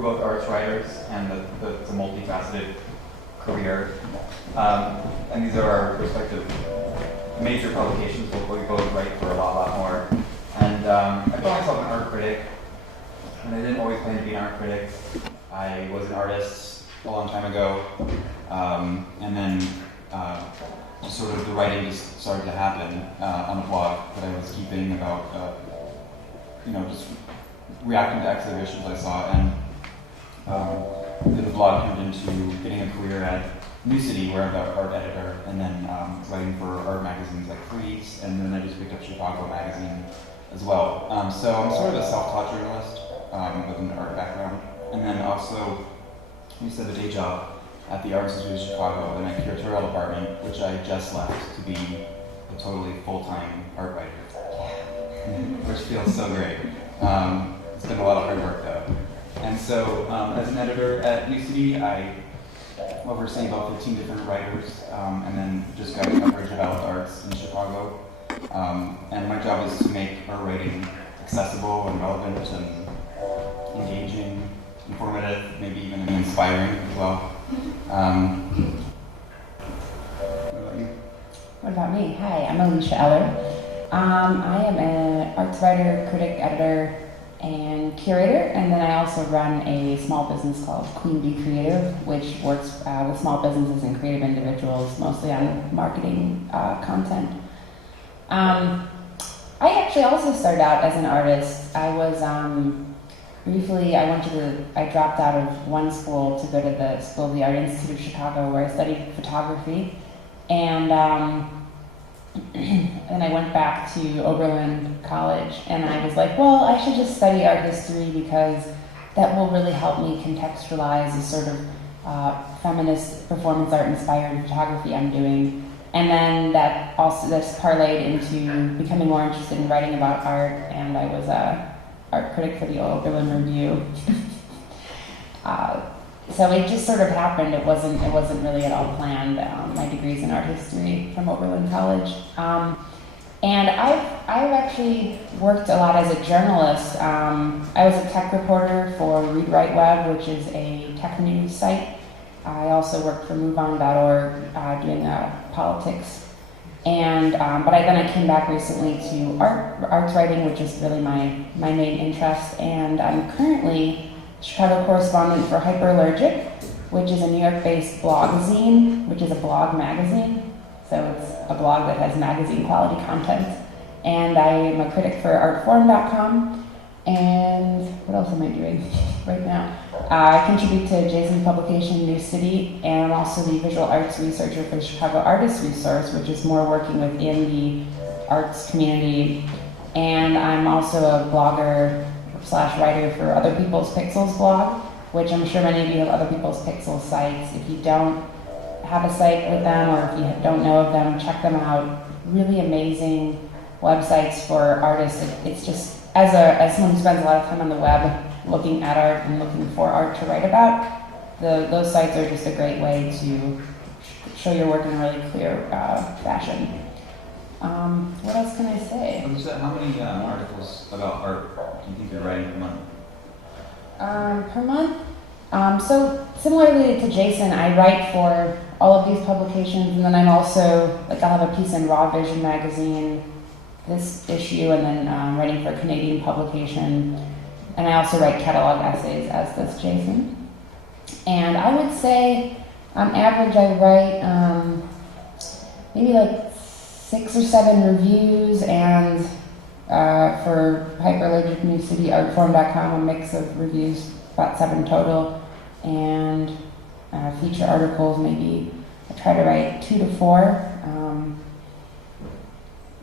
we're both arts writers, and it's a multifaceted career. And these are our respective major publications, but we both write for a lot more. And I thought myself an art critic, and I didn't always plan to be an art critic. I was an artist a long time ago, and then just sort of the writing just started to happen on a blog that I was keeping about, just reacting to exhibitions I saw, and the blog turned into getting a career at New City, where I'm an art editor, and then writing for art magazines like Freeze, and then I just picked up Chicago Magazine as well. So I'm sort of a self-taught journalist with an art background, and then also I used to have a day job at the Art Institute of Chicago in a curatorial department, which I just left to be a totally full-time art writer, which feels so great. It's been a lot of hard work though. And so as an editor at New City, I oversee about 15 different writers, and then just got coverage about the arts in Chicago. And my job is to make art writing accessible and relevant and engaging, informative, maybe even inspiring as well. What about you? What about me? Hi, I'm Alicia Eller. I am an arts writer, critic, editor, and curator, and then I also run a small business called Queen Bee Creative, which works with small businesses and creative individuals, mostly on marketing content. I actually also started out as an artist. I was I dropped out of one school to go to the School of the Art Institute of Chicago, where I studied photography, and then I went back to Oberlin College, and I was like, well, I should just study art history because that will really help me contextualize the sort of feminist performance art inspired photography I'm doing. And then this parlayed into becoming more interested in writing about art, and I was a art critic for the Oberlin Review. So it just sort of happened. It wasn't really at all planned. My degree's in art history from Oberlin College, and I've actually worked a lot as a journalist. I was a tech reporter for Read Write Web, which is a tech news site. I also worked for MoveOn.org doing politics, and but then I came back recently to arts writing, which is really my main interest, and I'm currently Chicago correspondent for Hyperallergic, which is a New York-based blogzine, which is a blog magazine. So it's a blog that has magazine quality content. And I am a critic for Artforum.com. And what else am I doing right now? I contribute to Jason's publication, New City, and I'm also the visual arts researcher for the Chicago Artists Resource, which is more working within the arts community. And I'm also a blogger / writer for Other People's Pixels blog, which I'm sure many of you have Other People's Pixels sites. If you don't have a site with them, or if you don't know of them, check them out. Really amazing websites for artists. It's just, as someone who spends a lot of time on the web looking at art and looking for art to write about, those sites are just a great way to show your work in a really clear fashion. What else can I say? How many articles about art do you think you're writing per month? Per month? So similarly to Jason, I write for all of these publications, and then I'm also, I'll have a piece in Raw Vision magazine this issue, and then writing for a Canadian publication. And I also write catalog essays, as does Jason. And I would say, on average, I write maybe 6 or 7 reviews, and for Hyperallergic, New City, Artforum.com, a mix of reviews, about 7 total, and feature articles, maybe I try to write 2 to 4.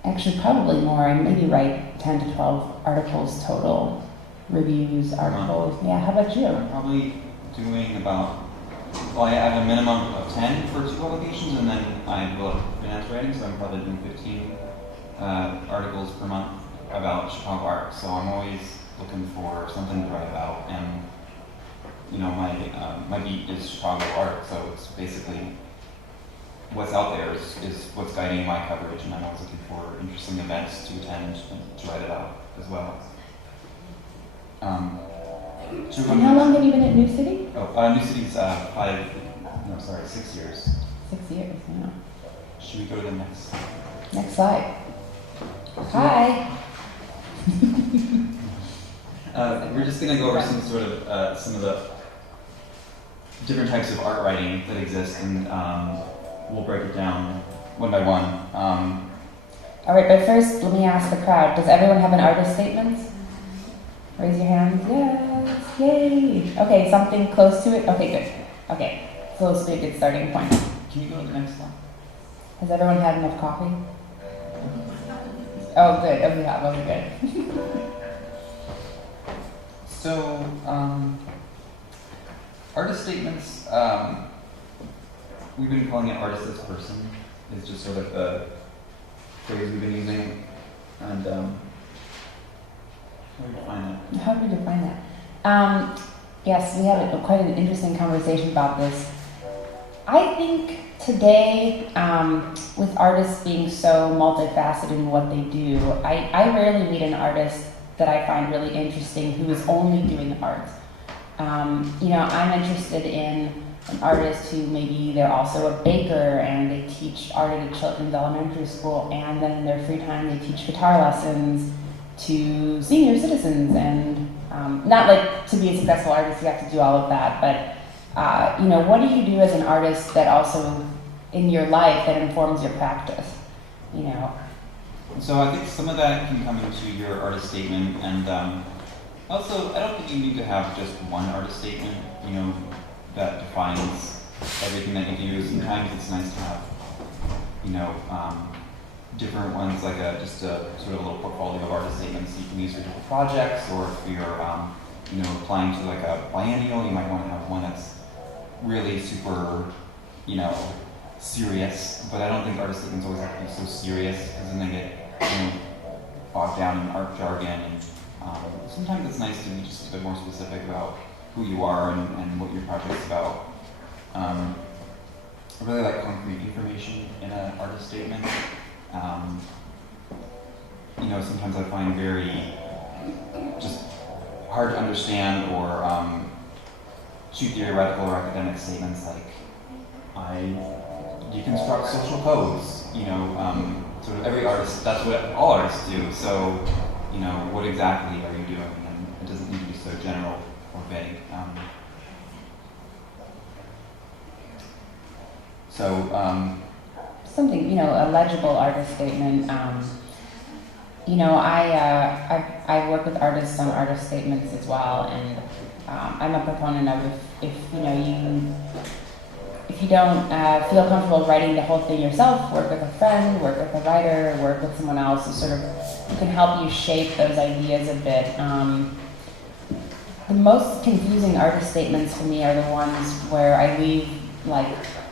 Actually, probably more. I maybe write 10 to 12 articles total, reviews, articles. Yeah, how about you? I'm probably doing I have a minimum of 10 for 2 publications, and then I will freelance writing, so I'm probably doing 15 articles per month about Chicago art. So I'm always looking for something to write about, and my beat is Chicago art, so it's basically what's out there is what's guiding my coverage, and I'm always looking for interesting events to attend and to write about as well. And how long have you been at New City? New City's 6 years. 6 years, yeah. Should we go to the next? Next slide. Hi. We're just going to go over some of the different types of art writing that exist, and we'll break it down one by one. All right, but first, let me ask the crowd. Does everyone have an artist statement? Raise your hands. Yes. Yay. Okay, something close to it? Okay, good. Okay, so this will be a good starting point. Can you go to the next one? Has everyone had enough coffee? Oh, good. Oh, we have. Okay, good. So, artist statements, we've been calling it artist as person. It's just sort of the phrase we've been using. And how do we define it? How do we define that? Yes, we had quite an interesting conversation about this. I think today, with artists being so multifaceted in what they do, I rarely meet an artist that I find really interesting who is only doing art. I'm interested in an artist who maybe they're also a baker and they teach art at a children's elementary school, and then in their free time they teach guitar lessons to senior citizens. And not like to be a successful artist you have to do all of that, but what do you do as an artist that also in your life that informs your practice? So I think some of that can come into your artist statement, and also I don't think you need to have just one artist statement, that defines everything that you do. Sometimes it's nice to have, different ones, like just a sort of a little portfolio of artist statements you can use for different projects, or if you're, applying to like a biennial, you might want to have one that's really super, serious. But I don't think artist statements always have to be so serious, because then they get bogged down in art jargon, and sometimes it's nice to be just a bit more specific about who you are and what your project's about. I really like concrete information in an artist statement. Sometimes I find very just hard to understand or too theoretical or academic statements like I deconstruct social codes. Sort of every artist, that's what all artists do. So, what exactly are you doing? And it doesn't need to be so general or vague. Something, a legible artist statement. I work with artists on artist statements as well, and I'm a proponent of if you don't feel comfortable writing the whole thing yourself, work with a friend, work with a writer, work with someone else who can help you shape those ideas a bit. The most confusing artist statements for me are the ones where I leave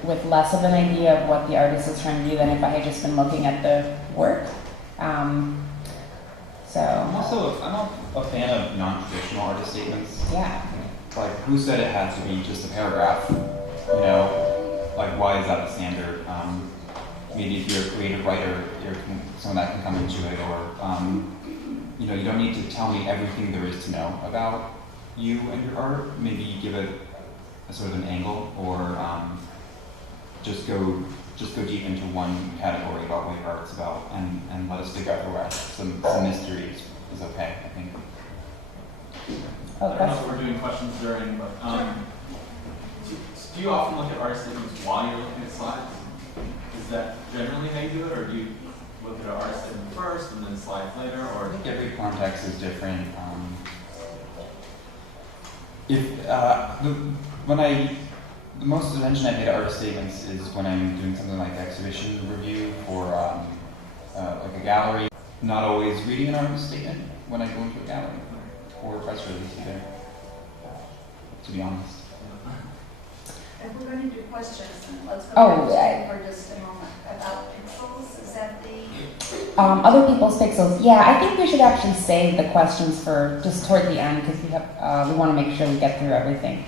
with less of an idea of what the artist is trying to do than if I had just been looking at the work. I'm a fan of non-traditional artist statements. Yeah. Like, who said it had to be just a paragraph? Why is that the standard? Maybe if you're a creative writer, some of that can come into it, or you don't need to tell me everything there is to know about you and your art. Maybe you give it a sort of an angle, or just go deep into one category about what your art's about, and let us figure out the rest. Some mystery is okay, I think. Oh, I don't know if we're doing questions during, but do you often look at artist statements while you're looking at slides? Is that generally how you do it, or do you look at an artist statement first and then slides later? Or I think every context is different. The most attention I pay to artist statements is when I'm doing something like exhibition review for like a gallery. Not always reading an artist statement when I go into a gallery or a press release either, to be honest. If we're going to do questions, let's Oh, go yeah. for just a moment about pixels. Is that the Other people's pixels. Yeah, I think we should actually save the questions for just toward the end because we want to make sure we get through everything.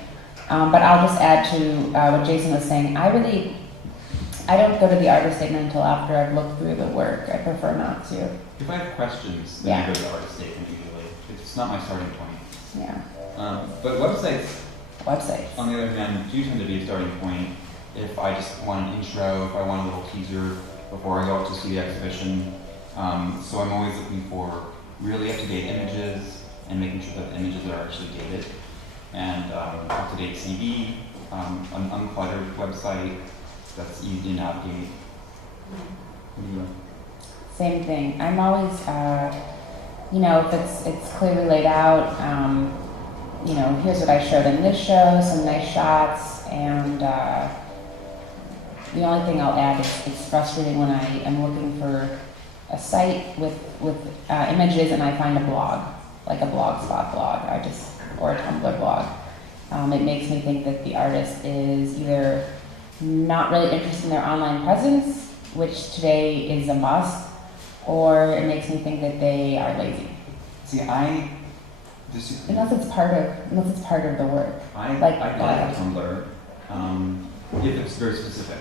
But I'll just add to what Jason was saying. I don't go to the artist statement until after I've looked through the work. I prefer not to. If I have questions, then I go to the artist statement usually. It's not my starting point. Yeah. But websites, Websites. on the other hand, do tend to be a starting point. If I just want an intro, if I want a little teaser before I go out to see the exhibition. So I'm always looking for really up-to-date images and making sure that the images are actually dated. And up-to-date CV, an uncluttered website that's easy to navigate. What do you Same thing. I'm always, if it's clearly laid out, here's what I showed in this show, some nice shots, and the only thing I'll add is it's frustrating when I am looking for a site with images and I find a blog, like a Blogspot blog, or a Tumblr blog. It makes me think that the artist is either not really interested in their online presence, which today is a must, or it makes me think that they are lazy. See, Unless it's part of the work. I like like Tumblr if it's very specific,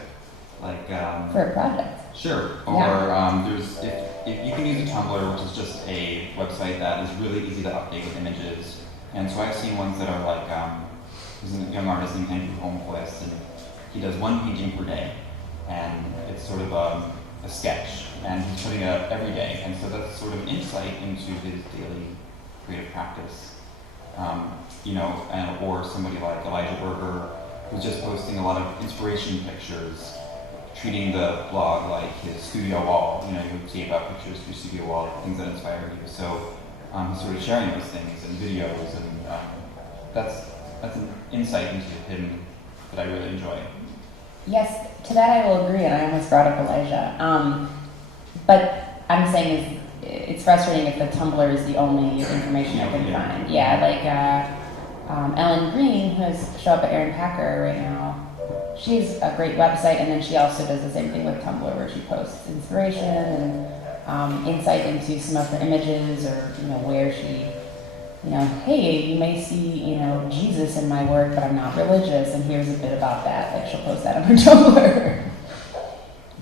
like For a project. sure. Or there's if you can use a Tumblr, which is just a website that is really easy to update with images. And so I've seen ones that are like there's a young artist named Andrew Holmquist, and he does one painting per day, and it's sort of a sketch, and he's putting it up every day, and so that's sort of an insight into his daily creative practice. Or somebody like Elijah Berger, who's just posting a lot of inspiration pictures, treating the blog like his studio wall. You would see about pictures of your studio wall, things that inspire you. So he's sort of sharing those things and videos, and that's an insight into him that I really enjoy. Yes, to that I will agree, and I almost brought up Elijah. But I'm saying it's frustrating if the Tumblr is the only information I can find. Yeah, like Ellen Green, who has show up at Erin Packer right now. She's a great website, and then she also does the same thing with Tumblr, where she posts inspiration and insight into some of her images, or where she, hey, you may see Jesus in my work, but I'm not religious, and here's a bit about that. Like she'll post that on her Tumblr.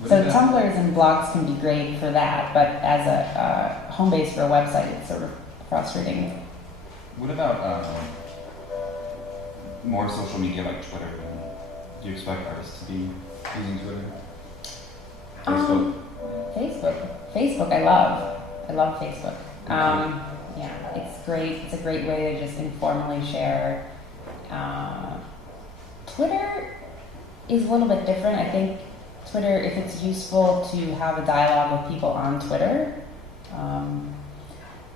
So Tumblrs and blogs can be great for that, but as a home base for a website, it's sort of frustrating. What about more social media like Twitter? Do you expect artists to be using Twitter? Facebook, I love Facebook. Yeah, it's great. It's a great way to just informally share. Twitter is a little bit different. I think Twitter, if it's useful to have a dialogue with people on Twitter,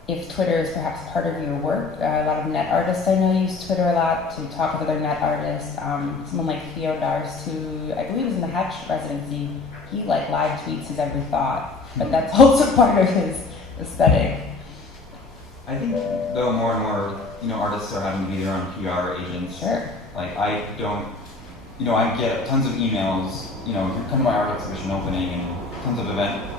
if Twitter is perhaps part of your work, a lot of net artists I know use Twitter a lot to talk with other net artists. Someone like Theo Darst, who I believe is in the Hatch residency, he live tweets his every thought, but that's also part of his aesthetic. I think though more and more, artists are having to be their own PR agents. Sure. Like I don't, I get tons of emails, you come to my art exhibition opening and tons of event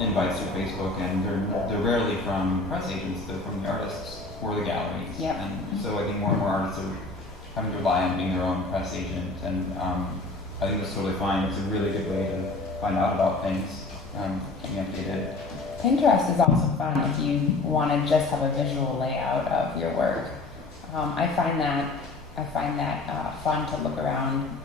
invites through Facebook, and they're rarely from press agents, they're from the artists or the galleries. Yep. And so I think more and more artists are having to rely on being their own press agent, and I think that's totally fine. It's a really good way to find out about things, keeping updated. Pinterest is also fun if you want to just have a visual layout of your work. I find that fun to look around,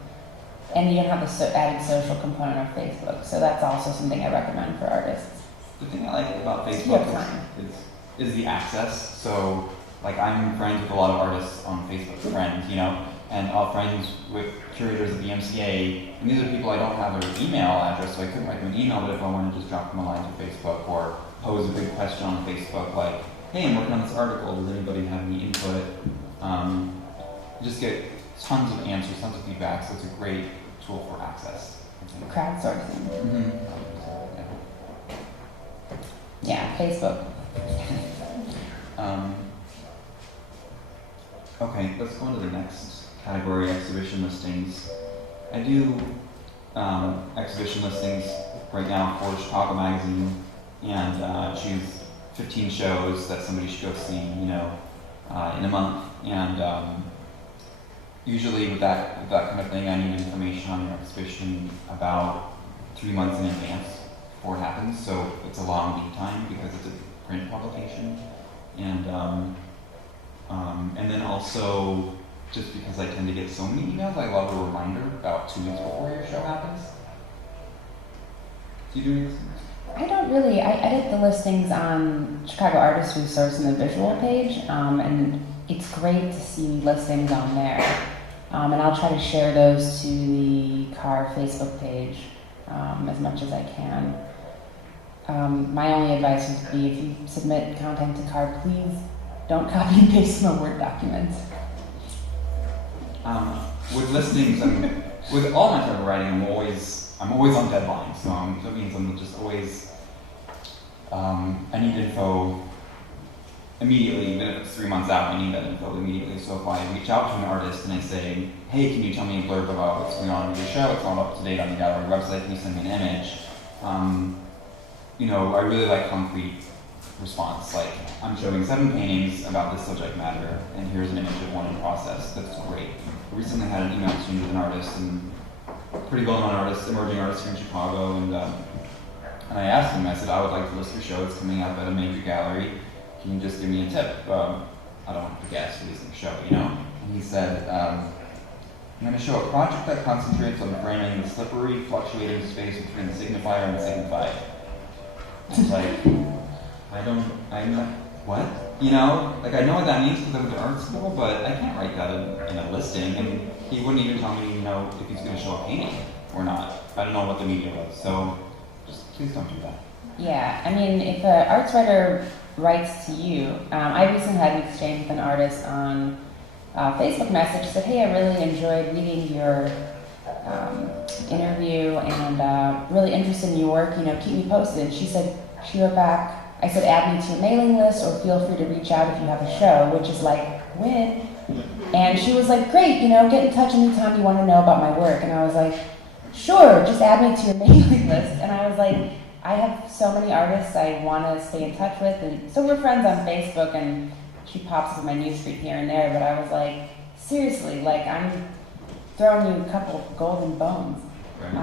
and you don't have the added social component of Facebook. So that's also something I recommend for artists. The thing I like about You Facebook have time. is the access. So like I'm friends with a lot of artists on Facebook, friends, and I'm friends with curators at the MCA, and these are people I don't have their email address, so I couldn't write them an email, but if I wanted to just drop them a line through Facebook or pose a big question on Facebook, like, hey, I'm working on this article, does anybody have any input? Just get tons of answers, tons of feedback, so it's a great tool for access. Crowdsourcing. Mm-hmm. Yeah, Facebook. Okay, let's go on to the next category, exhibition listings. I do exhibition listings right now for Chicago Magazine, and choose 15 shows that somebody should go see, in a month. And usually with that kind of thing, I need information on your exhibition about 3 months in advance before it happens. So it's a long lead time because it's a print publication, and And then also, just because I tend to get so many emails, I love a reminder about 2 weeks before your show happens. Do you do any of those things? I don't really. I edit the listings on Chicago Artist Resource in the visual page, and it's great to see listings on there. And I'll try to share those to the CAR Facebook page as much as I can. My only advice would be if you submit content to CAR, please don't copy and paste from a Word document. With listings, with all my type of writing, I'm always on deadline. So that means I'm just always, I need info immediately. Even if it's 3 months out, I need that info immediately. So if I reach out to an artist and I say, hey, can you tell me a blurb about what's going on with your show? It's not up to date on the gallery website. Can you send me an image? I really like concrete response. Like, I'm showing 7 paintings about this subject matter, and here's an image of one in process. That's great. I recently had an email exchange with an artist, and pretty well-known artist, emerging artist here in Chicago, and I asked him, I said, I would like to list your show. It's coming up at a major gallery. Can you just give me a tip? I don't want to guess releasing a show, And he said, I'm going to show a project that concentrates on framing the slippery, fluctuating space between the signifier and the signified. I was like, what? Like, I know what that means because I went to art school, but I can't write that in a listing. And he wouldn't even tell me, if he's going to show a painting or not. I don't know what the media was, so just please don't do that. Yeah, I mean, if an arts writer writes to you, I recently had an exchange with an artist on Facebook message. Said, hey, I really enjoyed reading your interview and really interested in your work. Keep me posted. And she wrote back. I said, add me to your mailing list, or feel free to reach out if you have a show, which is like, when? And she was like, great, get in touch anytime you want to know about my work. And I was like, sure, just add me to your mailing list. And I was like, I have so many artists I want to stay in touch with, and so we're friends on Facebook, and she pops up in my newsfeed here and there, but I was like, seriously, like, I'm throwing you a couple golden bones. Right.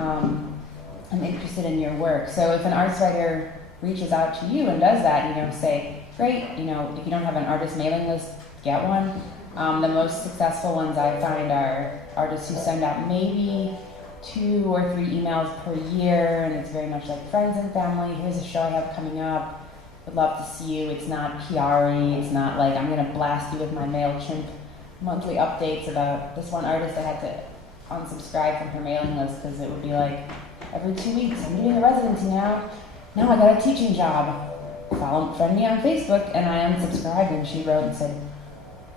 I'm interested in your work. So if an arts writer reaches out to you and does that, say, great, if you don't have an artist mailing list, get one. The most successful ones I find are artists who send out maybe 2 or 3 emails per year, and it's very much like friends and family. Here's a show I have coming up. Would love to see you. It's not PR-y. It's not like I'm going to blast you with my MailChimp monthly updates about this one artist. I had to unsubscribe from her mailing list because it would be like every 2 weeks, I'm doing a residency now. Now I got a teaching job. Friend me on Facebook, and I unsubscribed, and she wrote and said,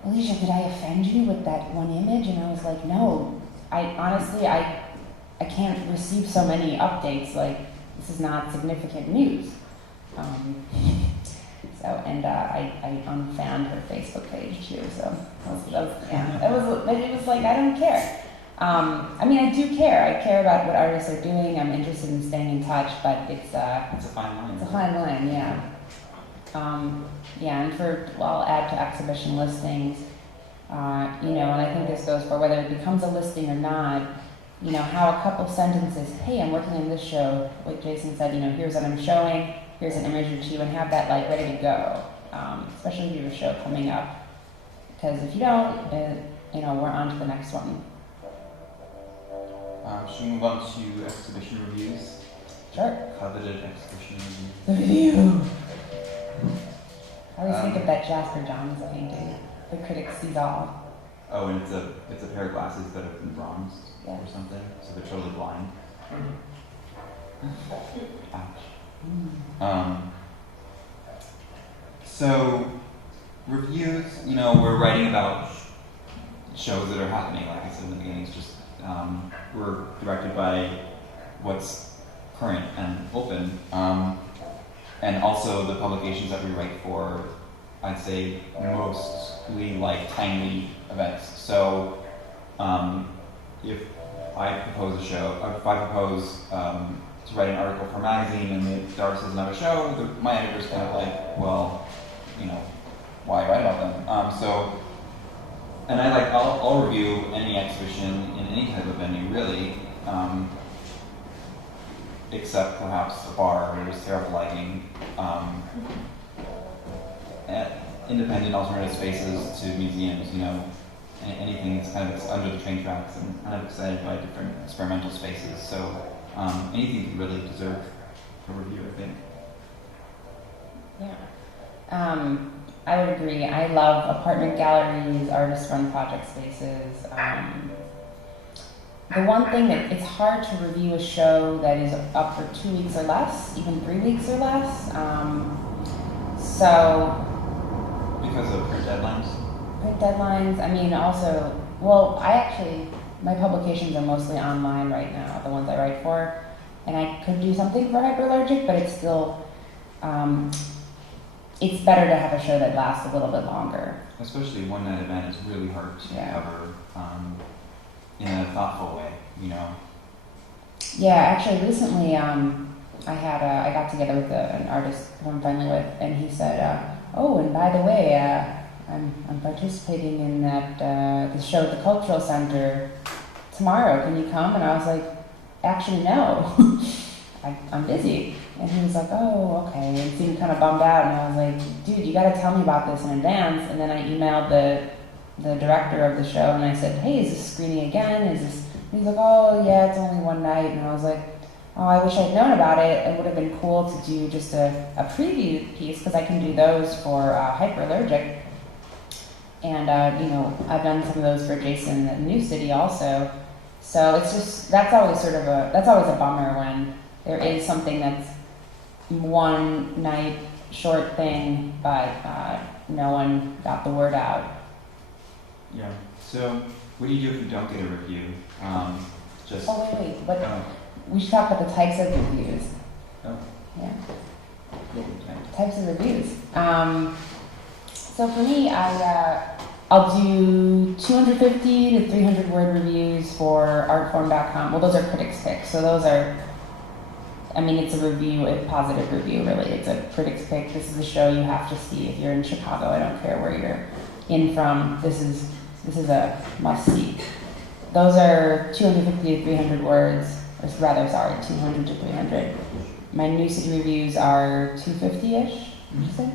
Alicia, did I offend you with that one image? And I was like, no. I can't receive so many updates. Like, this is not significant news. I unfanned her Facebook page too. So it was like, I don't care. I do care. I care about what artists are doing. I'm interested in staying in touch, but it's a fine line. It's a fine line, yeah. I'll add to exhibition listings, and I think this goes for whether it becomes a listing or not. How a couple sentences, hey, I'm working on this show, like Jason said, here's what I'm showing, here's an image or two, and have that like ready to go, especially if you have a show coming up. Because if you don't, we're on to the next one. Should we move on to exhibition reviews? Sure. Coveted exhibition reviews. The review. I always think of that Jasper Johns painting, The Critic Sees All. Oh, and it's a pair of glasses that have been bronzed Yeah. or something, so they're totally blind. Ouch. So, reviews, we're writing about shows that are happening, like I said in the beginning. It's just, we're directed by what's current and open. And also the publications that we write for, I'd say, mostly like timely events. So, if I propose a show, if I propose to write an article for a magazine and the artist doesn't have a show, my editor's kind of like, well, why write about them? And I'll review any exhibition in any type of venue, really, except perhaps a bar where there's terrible lighting. independent alternative spaces to museums, you know, anything that's kind of under the train tracks, and kind of excited by different experimental spaces. So anything could really deserve a review, I think. Yeah. I would agree. I love apartment galleries, artist-run project spaces. The one thing that it's hard to review a show that is up for 2 weeks or less, even 3 weeks or less. So Because of print deadlines? print deadlines. I mean, also, well, my publications are mostly online right now, the ones I write for, and I could do something for Hyperallergic, but it's still, it's better to have a show that lasts a little bit longer. Especially one night event is really hard to Yeah. cover in a thoughtful way, you know. Yeah, actually, recently, I got together with an artist who I'm friendly with, and he said, "Oh, and by the way, I'm participating in that the show at the Cultural Center tomorrow. Can you come?" And I was like, "Actually, no, I'm busy." And he was like, "Oh, okay," and seemed kind of bummed out. And I was like, "Dude, you got to tell me about this in advance." And then I emailed the director of the show, and I said, "Hey, is this screening again? Is this?" And he's like, "Oh, yeah, it's only one night." And I was like, "Oh, I wish I'd known about it. It would have been cool to do just a preview piece, because I can do those for Hyperallergic. And, you know, I've done some of those for Jason at New City also. So it's just, that's always a bummer when there is something that's one night short thing, but no one got the word out." Yeah. So what do you do if you don't get a review? Just. Oh, wait, but Oh. we should talk about the types of reviews. Oh. Yeah. Okay. Types of reviews. So for me, I'll do 250 to 300 word reviews for artform.com. Well, those are critics' picks, so those are, I mean, it's a review, a positive review, really. It's a critics' pick. This is a show you have to see if you're in Chicago. I don't care where you're in from. This is a must-see. Those are 250 to 300 words, or rather, sorry, 200 to 300. My New City reviews are 250-ish, would you say?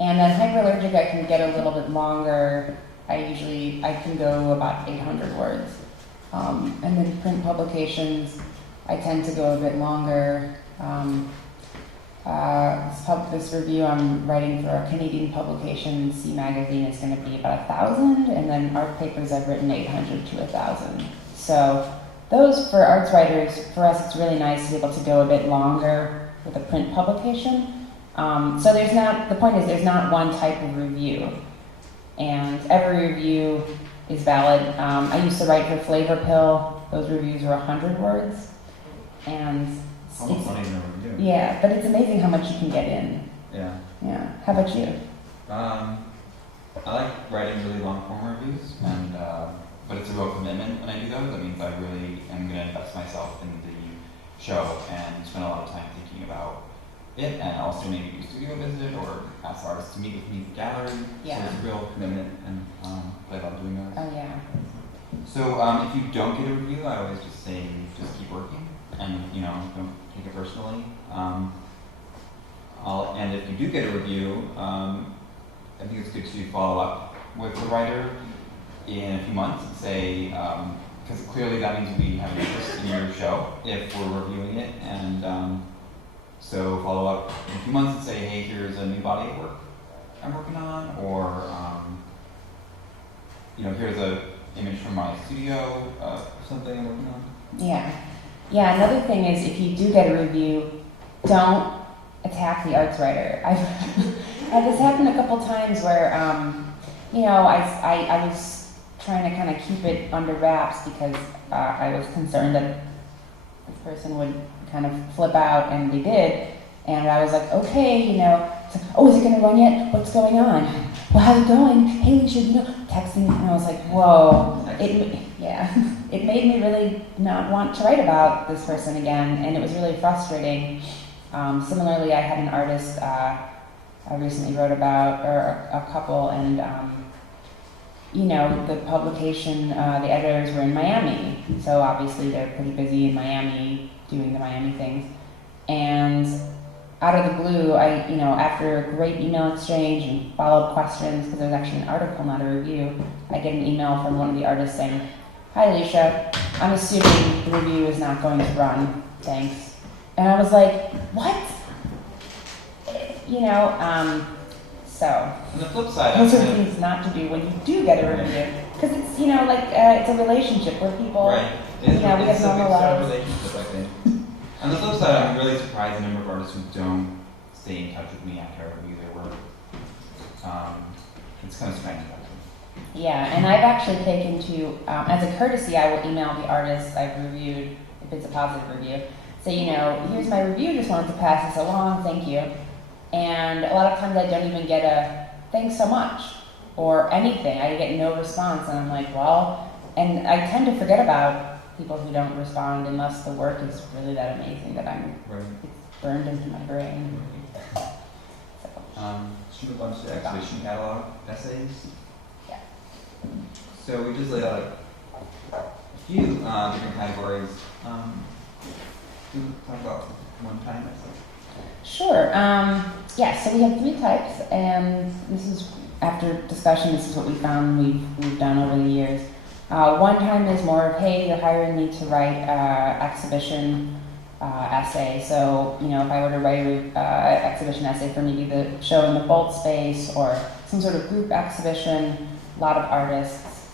And then Hyperallergic, I can get a little bit longer. I can go about 800 words. And then print publications, I tend to go a bit longer. This review I'm writing for a Canadian publication, C Magazine, is going to be about 1,000, and then art papers I've written 800 to 1,000. So those, for arts writers, for us it's really nice to be able to go a bit longer with a print publication. So the point is there's not one type of review, and every review is valid. I used to write for Flavor Pill. Those reviews were 100 words, and Almost not even a review. yeah, but it's amazing how much you can get in. Yeah. Yeah. How about you? I like writing really long form reviews, and but it's a real commitment when I do those. That means I really am going to invest myself in the show and spend a lot of time thinking about it, and also maybe do a studio visit or ask artists to meet with me at the gallery. Yeah. So it's a real commitment, and I love doing those. Oh yeah. So if you don't get a review, I always just say just keep working, and don't take it personally. And if you do get a review, I think it's good to follow up with the writer in a few months and say, because clearly that means we have an interest in your show if we're reviewing it, and so follow up in a few months and say, hey, here's a new body of work I'm working on, or here's a image from my studio, something I'm working on. Yeah. Yeah, another thing is if you do get a review, don't attack the arts writer. I've had this happen a couple times where, I was trying to kind of keep it under wraps because I was concerned that this person would kind of flip out, and they did. And I was like, okay, is it going to run yet? What's going on? Well, how's it going? Hey, we should, texting. And I was like, whoa. It made me really not want to write about this person again, and it was really frustrating. Similarly, I had an artist I recently wrote about, or a couple, and the publication, the editors were in Miami, so obviously they're pretty busy in Miami doing the Miami things. And out of the blue, after a great email exchange and follow-up questions, because there's actually an article, not a review, I get an email from one of the artists saying, "Hi, Alicia, I'm assuming the review is not going to run. Thanks." And I was like, "What?" So On the flip side, those are things not to do when you do get a review, because it's it's a relationship where people, right. we have It's a normal big sort of lives. relationship, I think. On the flip side, I'm really surprised the number of artists who don't stay in touch with me after I review their work. It's kind of strange, actually. Yeah, and I've actually taken to, as a courtesy, I will email the artists I've reviewed, if it's a positive review, say, here's my review, just wanted to pass this along, thank you. And a lot of times I don't even get a thanks so much or anything. I get no response, and I'm like, well, and I tend to forget about people who don't respond unless the work is really that amazing that it's burned into my brain. Should we move on to exhibition catalog essays? Yeah. So we just laid out a few different categories. Do you talk about one-time essays? Sure. So we have 3 types, and this is after discussion. This is what we found we've done over the years. One time is more of, hey, you're hiring me to write exhibition essay. So if I were to write an exhibition essay for maybe the show in the Bolt space or some sort of group exhibition, a lot of artists,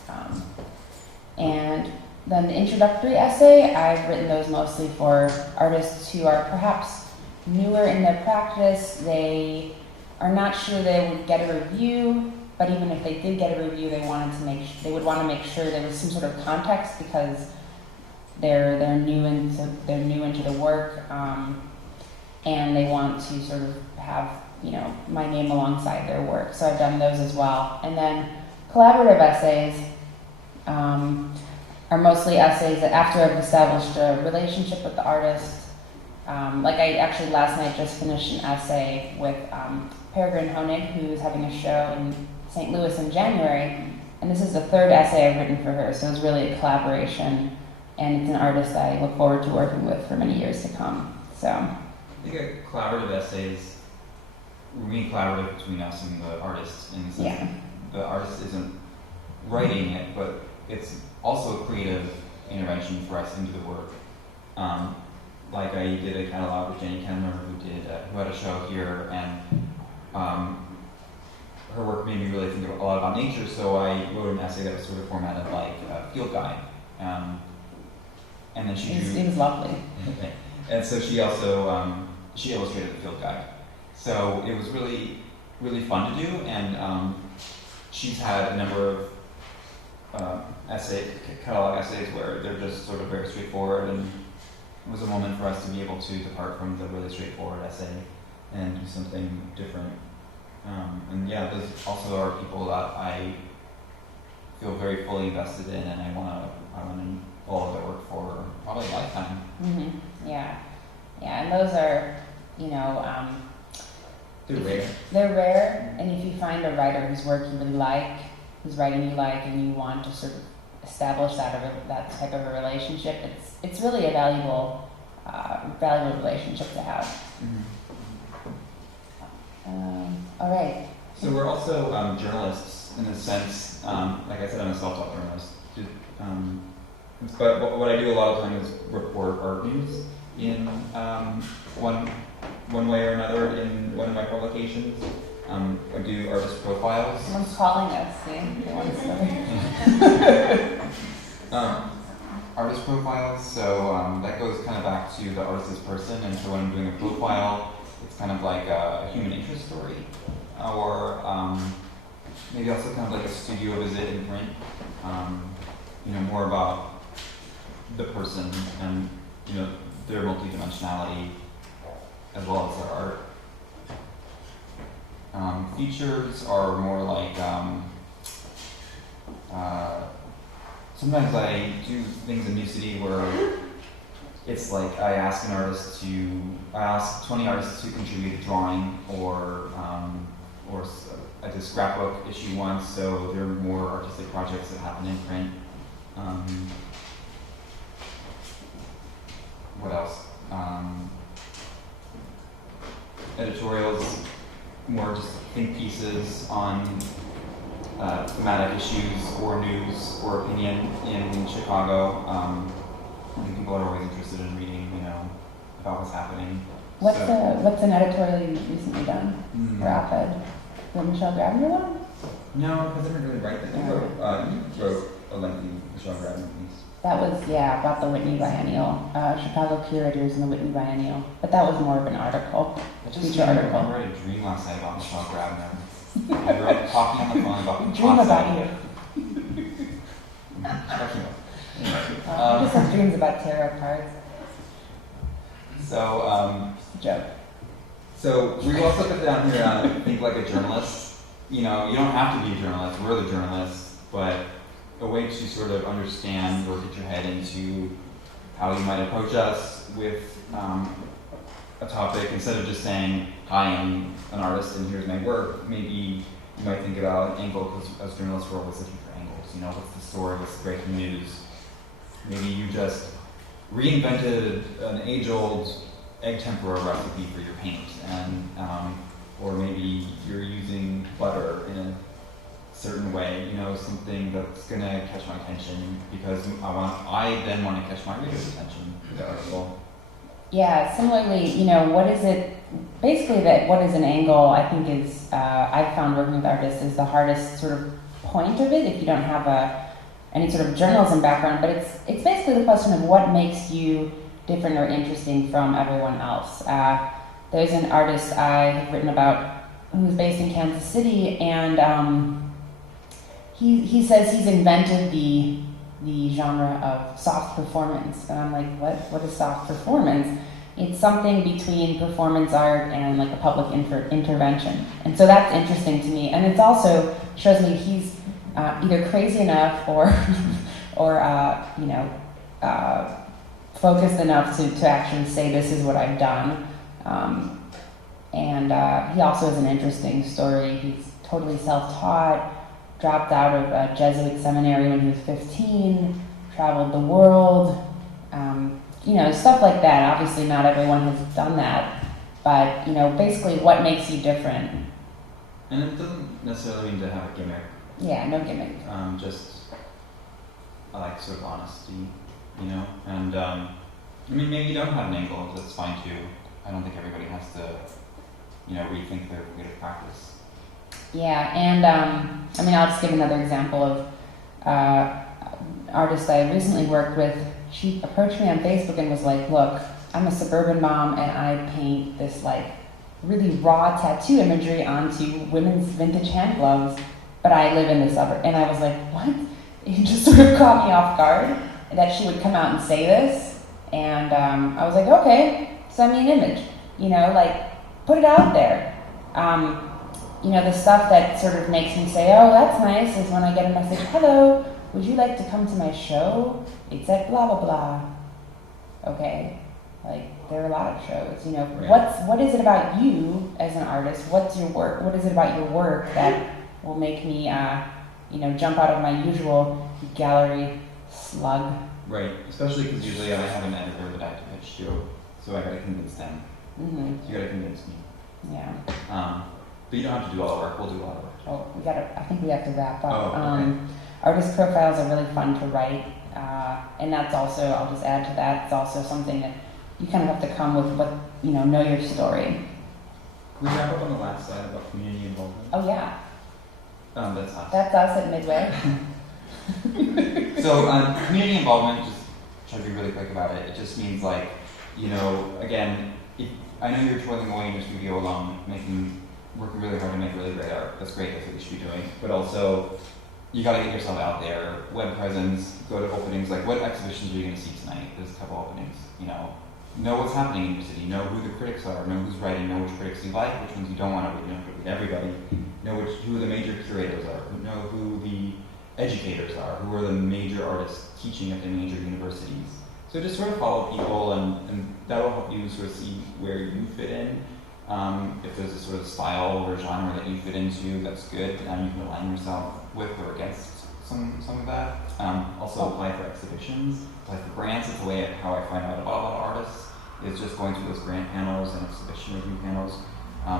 and then the introductory essay, I've written those mostly for artists who are perhaps newer in their practice. They are not sure they would get a review, but even if they did get a review, they would want to make sure there was some sort of context because they're new into the work, and they want to sort of have my name alongside their work. So I've done those as well. And then collaborative essays are mostly essays that after I've established a relationship with the artist. Like I actually last night just finished an essay with Peregrine Honig, who's having a show in St. Louis in January, and this is the 3rd essay I've written for her, so it's really a collaboration, and it's an artist that I look forward to working with for many years to come. So I think a collaborative essays, we mean collaborative between us and the artist, in the sense that the artist isn't writing it, but it's also a creative intervention for us into the work. Like I did a catalog with Jenny Kendler, who had a show here, and her work made me really think a lot about nature, so I wrote an essay that was sort of formatted like a field guide. And then it was lovely. Okay. And so she also she illustrated the field guide. So it was really, really fun to do, and she's had a number of catalog essays where they're just sort of very straightforward, and it was a moment for us to be able to depart from the really straightforward essay and do something different. And yeah, those also are people that I feel very fully invested in, and I want to follow their work for probably a lifetime. Mm-hmm. Yeah, and those are, They're rare. They're rare, and if you find a writer whose work you really like, whose writing you like, and you want to sort of establish that type of a relationship, it's really a valuable relationship to have. Mm-hmm. All right. So we're also journalists in a sense. Like I said, I'm a self-taught journalist. But what I do a lot of the time is report art news in one way or another in one of my publications. I do artist profiles. Someone's calling us. See? They want to start. Artist profiles. So that goes kind of back to the artist as person. And so when I'm doing a profile, it's kind of like a human interest story, or maybe also kind of like a studio visit in print. More about the person and their multidimensionality as well as their art. Features are more like sometimes I do things in New City where it's like I ask 20 artists to contribute a drawing or I did a scrapbook issue once, so there are more artistic projects that happen in print. What else? more just think pieces on thematic issues or news or opinion in Chicago. I think people are always interested in reading, about what's happening. What's an editorial you've recently done for Mm. op-ed? The Michelle Grabner one? No, because I didn't really write that. You wrote a lengthy Michelle Grabner piece. That was, about the Whitney Biennial, Chicago curators in the Whitney Biennial. But that was more of an article, feature article. I read a dream last night about Michelle Grabner. We were talking on the phone about Dream Picasso. about you. I just have dreams about tarot cards. So, Just a joke. So we also put down here, think like a journalist. You don't have to be a journalist. We're the journalists, but a way to sort of understand or get your head into how you might approach us with a topic instead of just saying, "Hi, I'm an artist and here's my work." Maybe you might think about an angle because as journalists we're always looking for angles. What's the story? What's the breaking news? Maybe you just reinvented an age-old egg tempera recipe for your paint, and or maybe you're using butter in a certain way, something that's gonna catch my attention because I then want to catch my reader's attention with the article. Yeah, similarly, what is it, basically what is an angle, I think is, I've found working with artists is the hardest sort of point of it if you don't have any sort of journalism background, but it's basically the question of what makes you different or interesting from everyone else. There's an artist I have written about who's based in Kansas City, and he says he's invented the genre of soft performance, and I'm like, what is soft performance? It's something between performance art and like a public intervention, and so that's interesting to me, and it also shows me he's either crazy enough or focused enough to actually say this is what I've done. And he also has an interesting story. He's totally self-taught, dropped out of a Jesuit seminary when he was 15, traveled the world, stuff like that. Obviously not everyone has done that, but basically what makes you different. And it doesn't necessarily mean to have a gimmick. Yeah, no gimmick. I like sort of honesty, and maybe you don't have an angle, that's fine too. I don't think everybody has to, rethink their creative practice. Yeah, and I'll just give another example of artist I recently worked with. She approached me on Facebook and was like, "Look, I'm a suburban mom and I paint this like really raw tattoo imagery onto women's vintage hand gloves, but I live in the suburb." And I was like, "What?" It just sort of caught me off guard that she would come out and say this. And I was like, "Okay, send me an image, put it out there." The stuff that sort of makes me say, "Oh, that's nice," is when I get a message, "Hello, would you like to come to my show? It's at blah, blah, blah." Okay, there are a lot of shows, Right. What is it about you as an artist? What's your work? What is it about your work that will make me, jump out of my usual gallery slug? Right, especially because usually I have an editor that I have to pitch to, so I gotta convince them. Mm-hmm. You gotta convince me. Yeah. But you don't have to do all the work, we'll do all the work. Oh, I think we have to wrap up. Oh, okay. Artist profiles are really fun to write, and that's also, I'll just add to that, it's also something that you kind of have to come with what, know your story. Can we wrap up on the last slide about community involvement? Oh yeah, That's us. that's us at Midway. So community involvement, just try to be really quick about it. It just means again, I know you're toiling away in your studio alone, working really hard to make really great art. That's great, that's what you should be doing. But also, you gotta get yourself out there, web presence, go to openings, like what exhibitions are you gonna see tonight? There's a couple openings, know what's happening in your city, know who the critics are, know who's writing, know which critics you like, which ones you don't want to read, you don't have to read everybody, know who the major curators are, know who the educators are, who are the major artists teaching at the major universities. So just sort of follow people, and that will help you sort of see where you fit in. If there's a sort of style or genre that you fit into, that's good. You can align yourself with or against some of that. Also apply for exhibitions, apply for grants. It's a way of how I find out about a lot of artists. Is just going through those grant panels and exhibition review panels.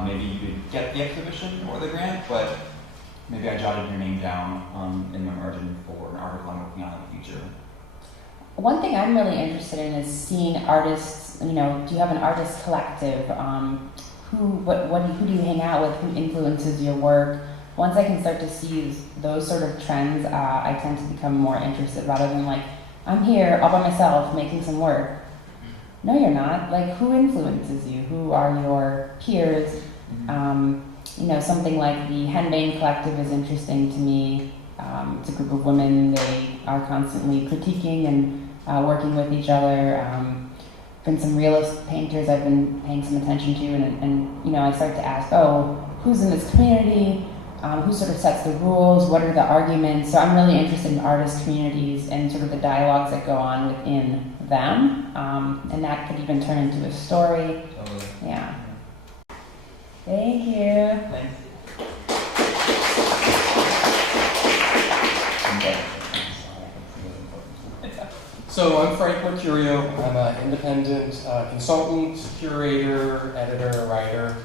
Maybe you could get the exhibition or the grant, but maybe I jotted your name down in the margin for an article I'm working on in the future. One thing I'm really interested in is seeing artists. Do you have an artist collective? Who do you hang out with? Who influences your work? Once I can start to see those sort of trends, I tend to become more interested rather than like, I'm here all by myself making some work. No, you're not. Like, who influences you? Who are your peers? Something like the Henbane Collective is interesting to me. It's a group of women. They are constantly critiquing and working with each other. Been some realist painters I've been paying some attention to, and I start to ask, who's in this community? Who sort of sets the rules? What are the arguments? So I'm really interested in artist communities and sort of the dialogues that go on within them, and that could even turn into a story. Totally. Yeah. Thank you. Thanks. So I'm Frank Mercurio. I'm an independent consultant, curator, editor, writer,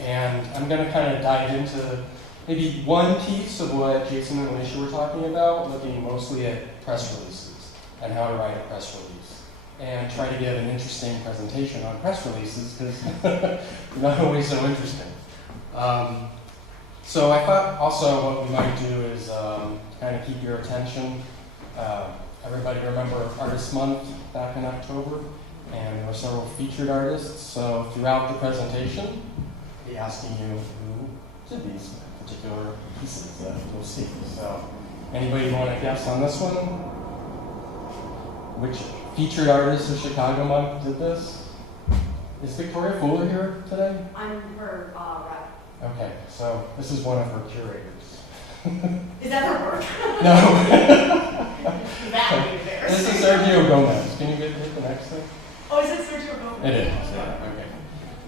and I'm going to kind of dive into maybe one piece of what Jason and Alicia were talking about, looking mostly at press releases and how to write a press release, and try to give an interesting presentation on press releases because they're not always so interesting. So I thought also what we might do is kind of keep your attention. Everybody remember Artist Month back in October, and there were several featured artists. So throughout the presentation, I'll be asking you who did these particular pieces that you'll see. So anybody want to guess on this one? Which featured artist of Chicago Month did this? Is Victoria Fuller here today? I'm her rep. Okay, so this is one of her curators. Is that her work? No. That would be embarrassing. This is Sergio Gomez. Can you get the next thing? Oh, is it Sergio Gomez? It is, yeah, okay.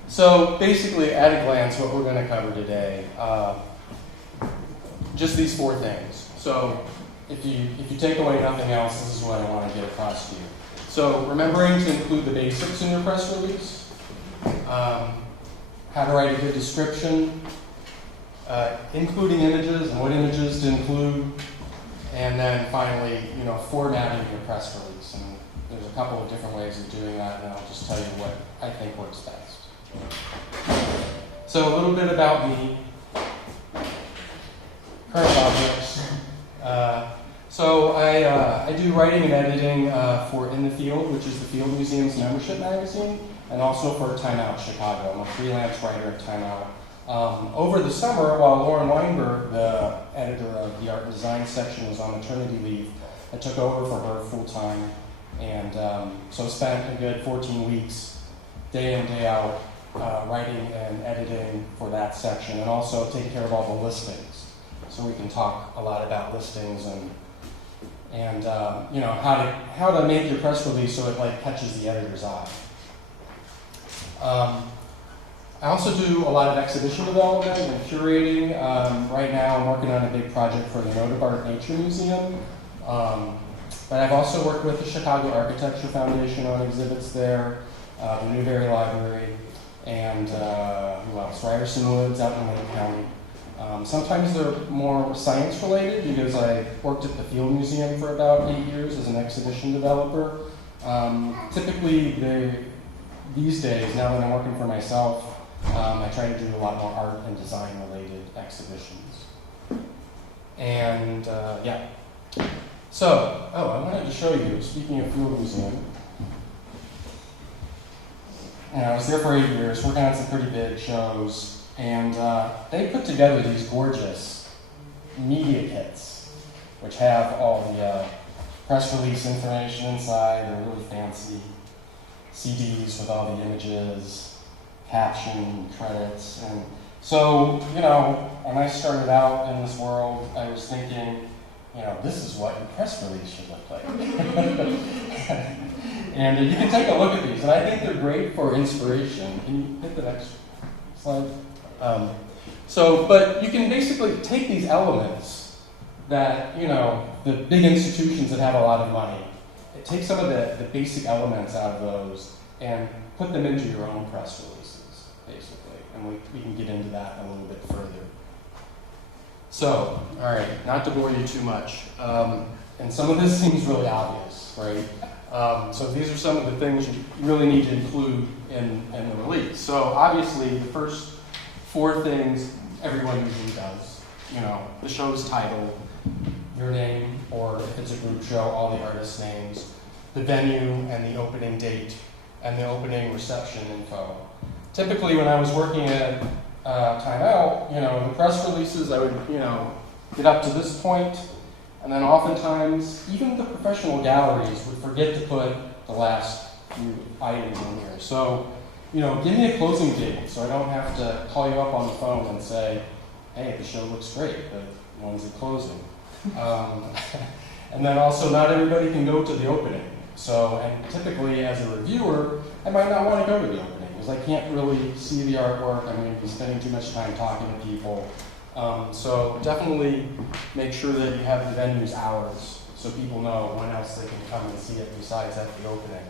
So basically, at a glance, what we're going to cover today, just these four things. So if you take away nothing else, this is what I want to get across to you. So remembering to include the basics in your press release, how to write a good description, including images and what images to include, and then finally, formatting your press release. And there's a couple of different ways of doing that, and I'll just tell you what I think works best. So a little bit about me, current objects. So I do writing and editing for In the Field, which is the Field Museum's membership magazine, and also for Time Out Chicago. I'm a freelance writer at Time Out. Over the summer, while Lauren Weinberg, the editor of the art and design section, was on maternity leave, I took over for her full-time, and so spent a good 14 weeks, day in, day out, writing and editing for that section, and also taking care of all the listings. So we can talk a lot about listings and how to make your press release so it catches the editor's eye. I also do a lot of exhibition development and curating. Right now I'm working on a big project for the Notabart Nature Museum. But I've also worked with the Chicago Architecture Foundation on exhibits there, the Newberry Library, and who else? Ryerson Woods out in Lake County. Sometimes they're more science related because I worked at the Field Museum for about 8 years as an exhibition developer. Typically, these days, now that I'm working for myself, I try to do a lot more art and design related exhibitions. And yeah. So, I wanted to show you, speaking of Field Museum, and I was there for 8 years, working on some pretty big shows, and they put together these gorgeous media kits, which have all the press release information inside. They're really fancy CDs with all the images, caption, credits. And so, when I started out in this world, I was thinking, this is what your press release should look like. And you can take a look at these, and I think they're great for inspiration. Can you hit the next slide? But you can basically take these elements that, the big institutions that have a lot of money, take some of the basic elements out of those and put them into your own press releases, basically. And and we can get into that a little bit further. So, all right, not to bore you too much, and some of this seems really obvious, right? So these are some of the things you really need to include in the release. So obviously, the first 4 things everyone usually does. You know, the show's title, your name, or if it's a group show, all the artists' names, the venue and the opening date, and the opening reception info. Typically, when I was working at Time Out, you know, the press releases, I would, you know, get up to this point, and then oftentimes, even the professional galleries would forget to put the last few items in here. So, you know, give me a closing date so I don't have to call you up on the phone and say, hey, the show looks great, but when's it closing? And then also, not everybody can go to the opening. So, and typically as a reviewer, I might not want to go to the opening because I can't really see the artwork. I'm going to be spending too much time talking to people. So definitely make sure that you have the venue's hours so people know when else they can come and see it besides at the opening.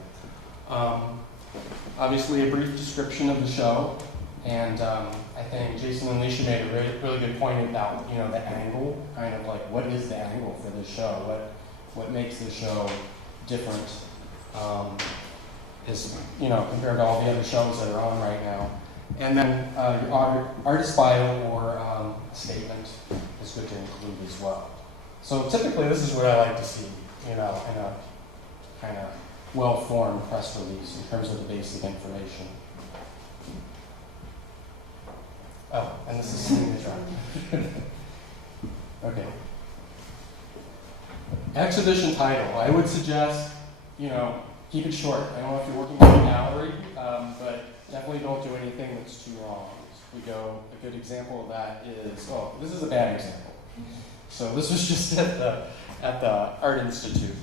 Obviously, a brief description of the show. And I think Jason and Alicia made a really good point about, you know, the angle, kind of like what is the angle for this show? What makes the show different is, you know, compared to all the other shows that are on right now. And then your artist bio or statement is good to include as well. So typically this is what I like to see, you know, in a kind of well-formed press release in terms of the basic information. Oh, and this is signature. Okay. Exhibition title. I would suggest, you know, keep it short. I don't know if you're working with a gallery, but definitely don't do anything that's too long. A good example of that is, oh, this is a bad example. So this was just at the Art Institute.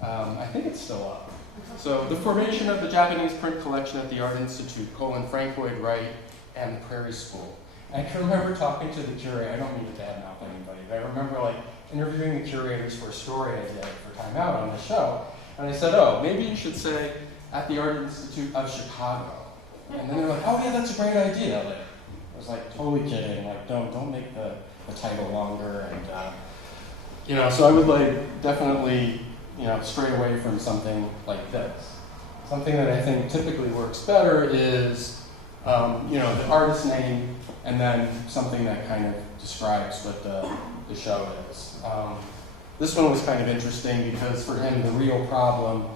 I think it's still up. So the formation of the Japanese print collection at the Art Institute, Frank Lloyd Wright and the Prairie School. I can remember talking to the curator. I don't mean to badmouth anybody, but I remember like interviewing the curators for a story I did for Time Out on the show. And I said, oh, maybe you should say at the Art Institute of Chicago. And then they're like, oh yeah, that's a great idea. Like, I was like totally kidding. Like, don't make the title longer. And you know, so I would like definitely, you know, stray away from something like this. Something that I think typically works better is, you know, the artist name and then something that kind of describes what the show is. This one was kind of interesting because for him the real problem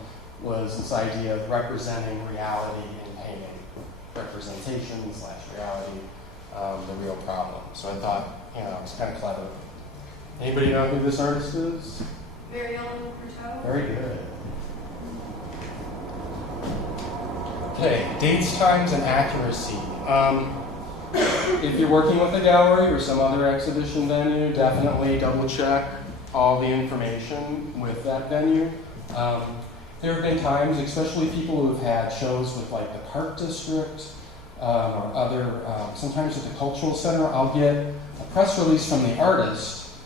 was this idea of representing reality in painting. Representation / reality, the real problem. So I thought, you know, it's kind of clever. Anybody know who this artist is? Marion Courteau. Very good. Okay, dates, times, and accuracy. If you're working with a gallery or some other exhibition venue, definitely double check all the information with that venue. There have been times, especially people who have had shows with like the Park District or other, sometimes at the Cultural Center, I'll get a press release from the artist,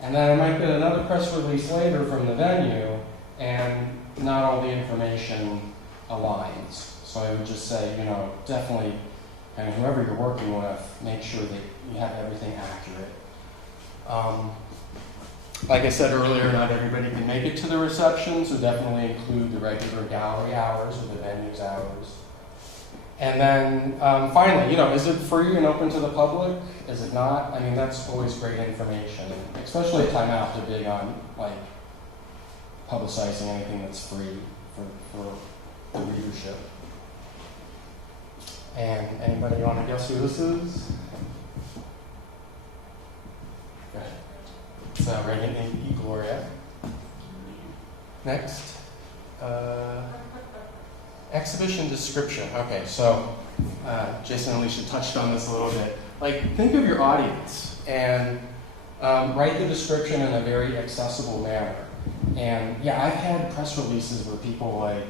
and then I might get another press release later from the venue, and not all the information aligns. So I would just say, you know, definitely, and whoever you're working with, make sure that you have everything accurate. Like I said earlier, not everybody can make it to the reception, so definitely include the regular gallery hours or the venue's hours. And then finally, you know, is it free and open to the public? Is it not? I mean, that's always great information, especially at Time Out. They're big on like publicizing anything that's free for the readership. And anybody want to guess who this is? Go ahead. It's Reagan E. Gloria. Next. Exhibition description. Okay, so Jason and Alicia touched on this a little bit. Like, think of your audience and write the description in a very accessible manner. And yeah, I've had press releases where people like,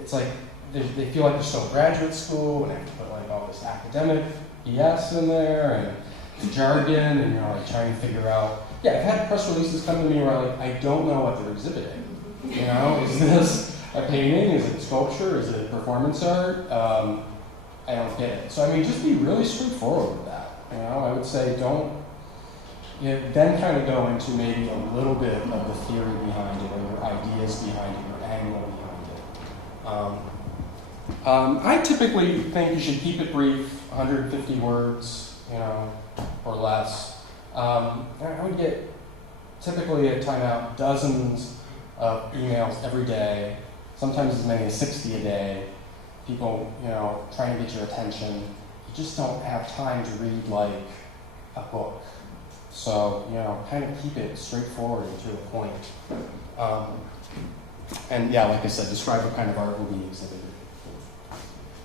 it's like they feel like they're still in graduate school and they have to put like all this academic BS in there and jargon, and you're like trying to figure out. Yeah, I've had press releases come to me where like I don't know what they're exhibiting. You know, is this a painting? Is it sculpture? Is it performance art? I don't get it. So I mean, just be really straightforward with that. You know, I would say don't. Then kind of go into maybe a little bit of the theory behind it, or your ideas behind it, your angle behind it. I typically think you should keep it brief, 150 words, you know, or less. I would get typically at timeout dozens of emails every day, sometimes as many as 60 a day. People, you know, trying to get your attention. You just don't have time to read like a book. So, you know, kind of keep it straightforward and to the point. And yeah, like I said, describe what kind of art will be exhibited.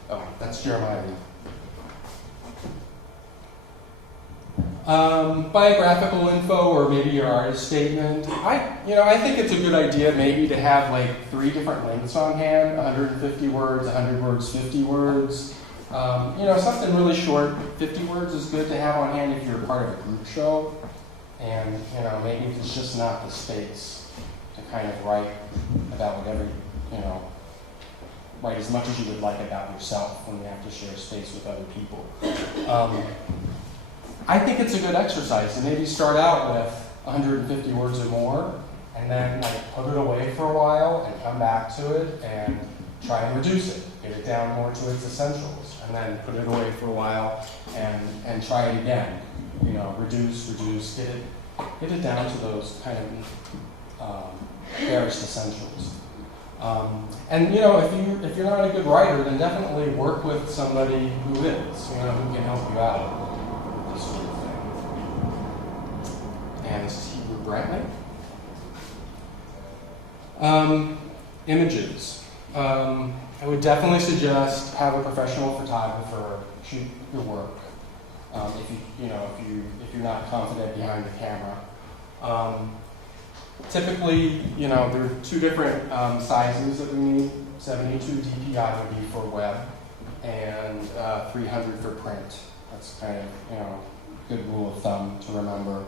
Oh, that's Jeremiah. Biographical info, or maybe your artist statement. I think it's a good idea maybe to have like 3 different lengths on hand: 150 words, 100 words, 50 words. Something really short. 50 words is good to have on hand if you're part of a group show, and maybe if it's just not the space to kind of write about whatever, write as much as you would like about yourself when you have to share space with other people. I think it's a good exercise to maybe start out with 150 words or more, and then put it away for a while and come back to it and try and reduce it, get it down more to its essentials, and then put it away for a while and try it again. Reduce, get it down to those kind of barest essentials. If you're not a good writer, then definitely work with somebody who is, who can help you out with this sort of thing. And this is Hebrew Brantley. Images. I would definitely suggest have a professional photographer shoot your work. If you're not confident behind the camera. Typically, there are 2 different sizes that we need. 72 DPI would be for web, and 300 for print. That's kind of good rule of thumb to remember.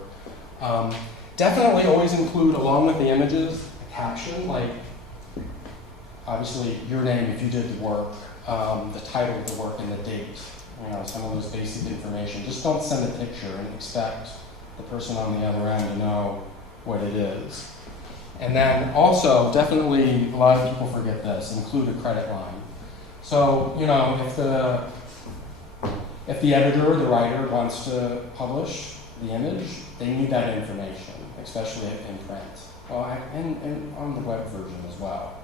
Definitely always include, along with the images, a caption, like obviously your name if you did the work, the title of the work, and the date. Some of those basic information. Just don't send a picture and expect the person on the other end to know what it is. And then also, definitely, a lot of people forget this, include a credit line. So, if the editor or the writer wants to publish the image, they need that information, especially in print. And on the web version as well.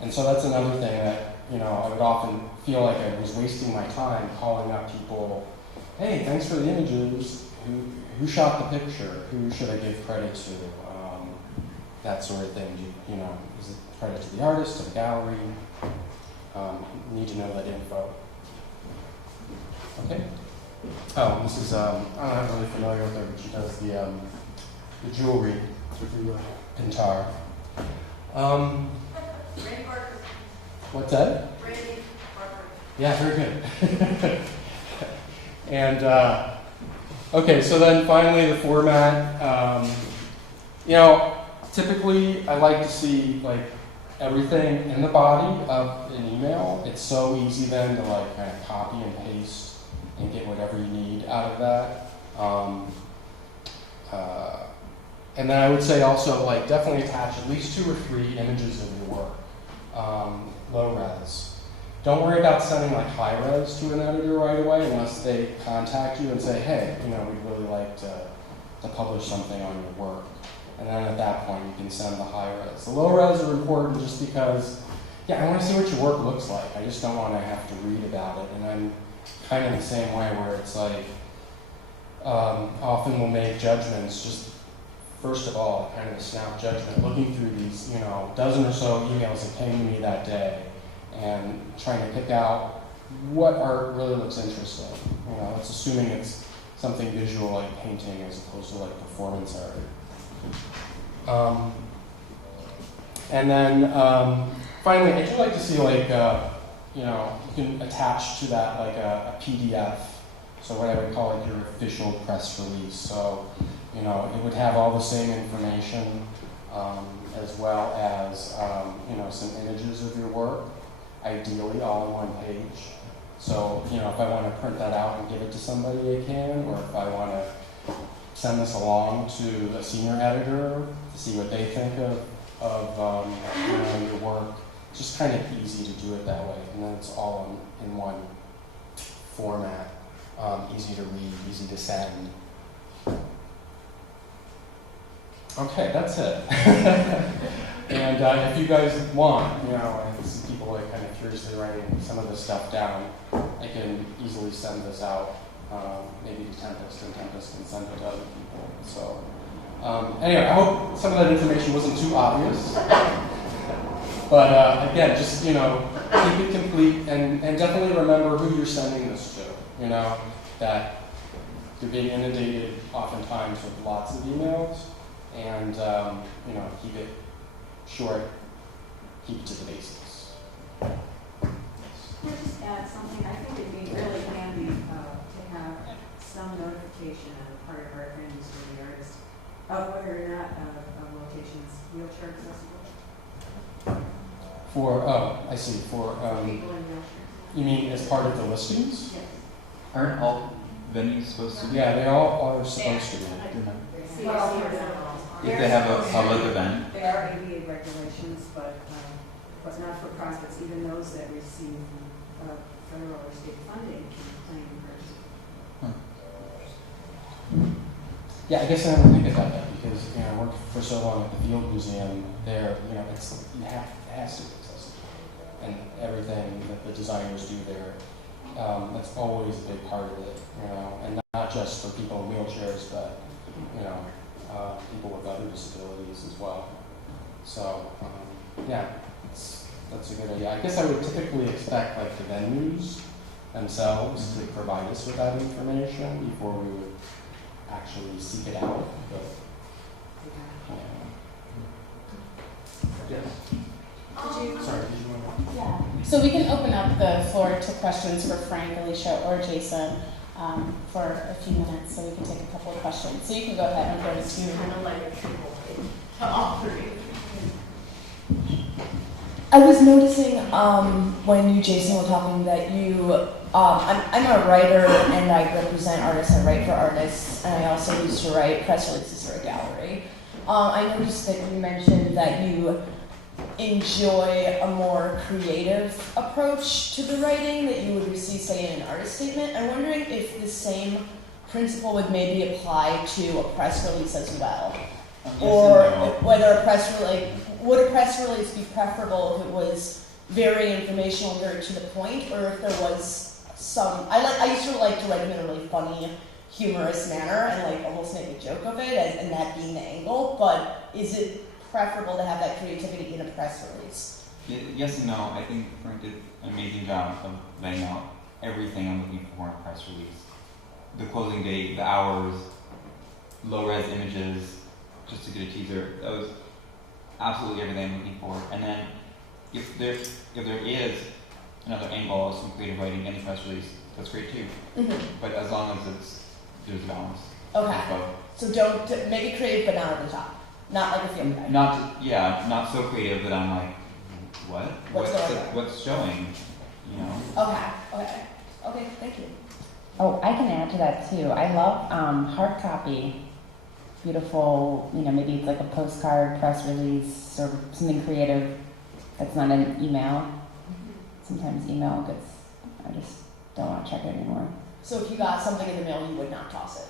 And so that's another thing that, I would often feel like I was wasting my time calling up people, hey, thanks for the images, who shot the picture, who should I give credit to, that sort of thing. Is it credit to the artist, to the gallery? Need to know that info. Okay. Oh, this is, I'm not really familiar with her, but she does the jewelry through Pintar. Ray Parker. What's that? Ray Parker. Yeah, very good. And, okay, so then finally the format. Typically I like to see everything in the body of an email. It's so easy then to kind of copy and paste and get whatever you need out of that. And then I would say also definitely attach at least 2 or 3 images of your work. Low res. Don't worry about sending high res to an editor right away unless they contact you and say, hey, we'd really like to publish something on your work. And then at that point you can send the high res. The low res are important just because, I want to see what your work looks like. I just don't want to have to read about it. And I'm kind of the same way where it's often we'll make judgments just first of all, kind of a snap judgment, looking through these, dozen or so emails that came to me that day and trying to pick out what art really looks interesting. It's assuming it's something visual like painting as opposed to performance art. And then finally, I do like to see you can attach to that a PDF. So what I would call your official press release. So, it would have all the same information as well as, some images of your work, ideally all on one page. So, you know, if I want to print that out and give it to somebody, I can, or if I want to send this along to a senior editor to see what they think of you know, your work. It's just kind of easy to do it that way, and then it's all in one format, easy to read, easy to send. Okay, that's it. And if you guys want, you know, and see people like kind of curiously writing some of this stuff down, I can easily send this out, maybe to Tempest, and Tempest can send it to other people. So anyway, I hope some of that information wasn't too obvious. But again, just, you know, keep it complete, and definitely remember who you're sending this to. You know, that you're being inundated oftentimes with lots of emails, and you know, keep it short, keep it to the basics. Can I just add something? I think it'd be really handy to have some notification on the part of our friends or the artists of whether or not a location is wheelchair accessible. I see, for, People in wheelchairs. you mean as part of the listings? Yes. Aren't all venues supposed to be? Yeah, they all are supposed to be. If they have a public event. There are ADA regulations, but not for profits, even those that receive federal or state funding can claim first. Yeah, I guess I never think about that because, you know, I worked for so long at the Field Museum there, you know, it has to be accessible. And everything that the designers do there, that's always a big part of it, you know, and not just for people in wheelchairs, but, you know, people with other disabilities as well. So, yeah, that's a good idea. I guess I would typically expect like the venues themselves to provide us with that information before we would actually seek it out. But, yes. Sorry, did you want to? Yeah. So we can open up the floor to questions for Frank, Alicia, or Jason for a few minutes, so we can take a couple of questions. So you can go ahead and go to. Kind of like a triple thing to all three. I was noticing when you, Jason, were talking that you, I'm a writer and I represent artists. I write for artists, and I also used to write press releases for a gallery. I noticed that you mentioned that you enjoy a more creative approach to the writing that you would receive, say, in an artist statement. I'm wondering if the same principle would maybe apply to a press release as well, or whether a press release. Would a press release be preferable if it was very informational and very to the point, or if there was some? I used to like to write them in a really funny, humorous manner and like almost make a joke of it, and that being the angle. But is it preferable to have that creativity in a press release? Yes and no. I think Frank did an amazing job of laying out everything I'm looking for in a press release. The closing date, the hours, low-res images, just to get a teaser. That was absolutely everything I'm looking for. And then if there is another angle of some creative writing in the press release, that's great too. Mm-hmm. But as long as there's a balance. Okay. of both. So don't make it creative, but not over the top. Not like a field guide. Not so creative that I'm like, what? What's showing? You know? Okay. Thank you. Oh, I can add to that too. I love hard copy. Beautiful, you know, maybe it's like a postcard, press release, or something creative that's not an email. Sometimes email gets, I just don't want to check it anymore. So if you got something in the mail, you would not toss it.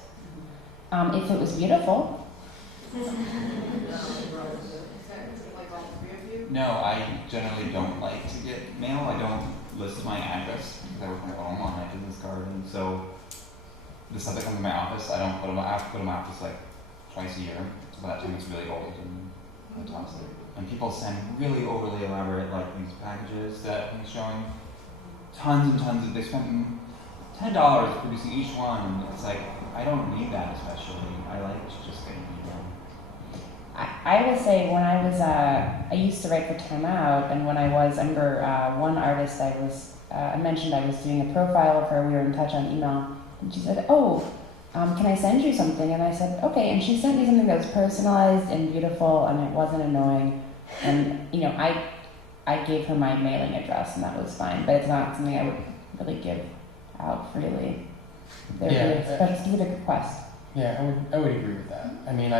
If it was beautiful. No, I generally don't like to get mail. I don't list my address because I work from home on my business card, and so the stuff that comes in my office, I don't put them. I have to put them out just like twice a year. So by that time it's really old and I toss it. And people send really overly elaborate like these packages that I'm showing tons and tons of. They spend $10 producing each one, and it's like I don't need that especially. I like to just get an email. I will say when I was, I used to write for Time Out, and when I was under one artist, I mentioned I was doing a profile of her. We were in touch on email, and she said, "Oh, can I send you something?" And I said, "Okay." And she sent me something that was personalized and beautiful, and it wasn't annoying. And you know, I gave her my mailing address, and that was fine. But it's not something I would really give out freely. There'd Yeah, be a specific request. Yeah, I would agree with that. I mean,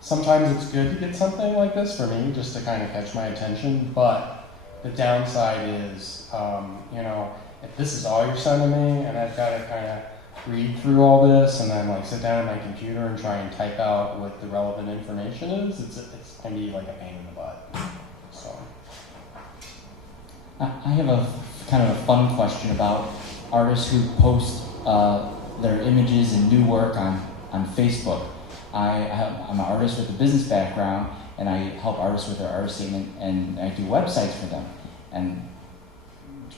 sometimes it's good to get something like this for me, just to kind of catch my attention, but the downside is, if this is all you're sending me, and I've got to kind of read through all this, and then like sit down at my computer and try and type out what the relevant information is, it's going to be like a pain in the butt. So. I have a kind of a fun question about artists who post their images and new work on Facebook. I'm an artist with a business background, and I help artists with their artist statement, and I do websites for them. And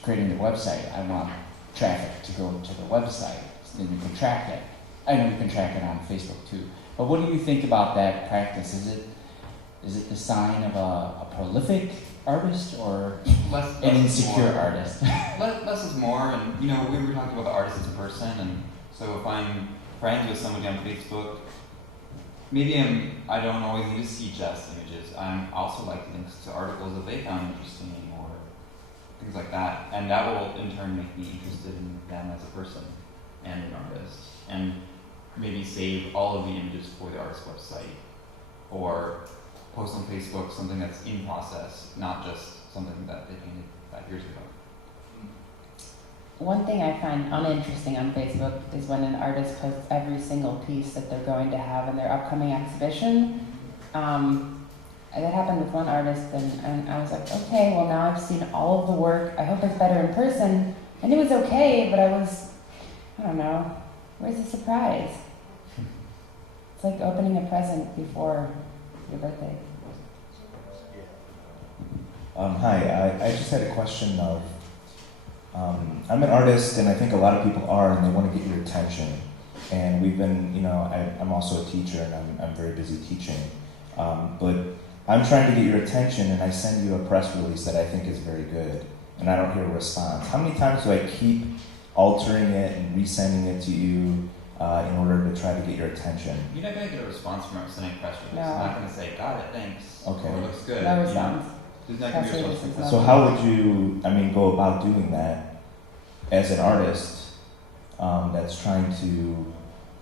creating the website, I want traffic to go to the website, and you can track it. I know you can track it on Facebook too. But what do you think about that practice? Is it the sign of a prolific artist or an insecure artist? Less is more, and we were talking about the artist as a person, and so if I'm friends with somebody on Facebook, maybe I don't always need to see just images. I also like links to articles that they found interesting or things like that, and that will in turn make me interested in them as a person and an artist, and maybe save all of the images for the artist's website, or post on Facebook something that's in process, not just something that they painted 5 years ago. One thing I find uninteresting on Facebook is when an artist posts every single piece that they're going to have in their upcoming exhibition. That happened with one artist, and I was like, okay, well now I've seen all of the work. I hope it's better in person. And it was okay, but I don't know, where's the surprise? It's like opening a present before your birthday. Hi, I just had a question of, I'm an artist, and I think a lot of people are, and they want to get your attention. And we've been, I'm also a teacher, and I'm very busy teaching. But I'm trying to get your attention, and I send you a press release that I think is very good, and I don't hear a response. How many times do I keep altering it and resending it to you in order to try to get your attention? You're not going to get a response from sending press release. No. I'm not going to say, got it, thanks. Okay. Or looks good. No response. There's not going to be a response. Press So how would you, go about doing that as an artist that's trying to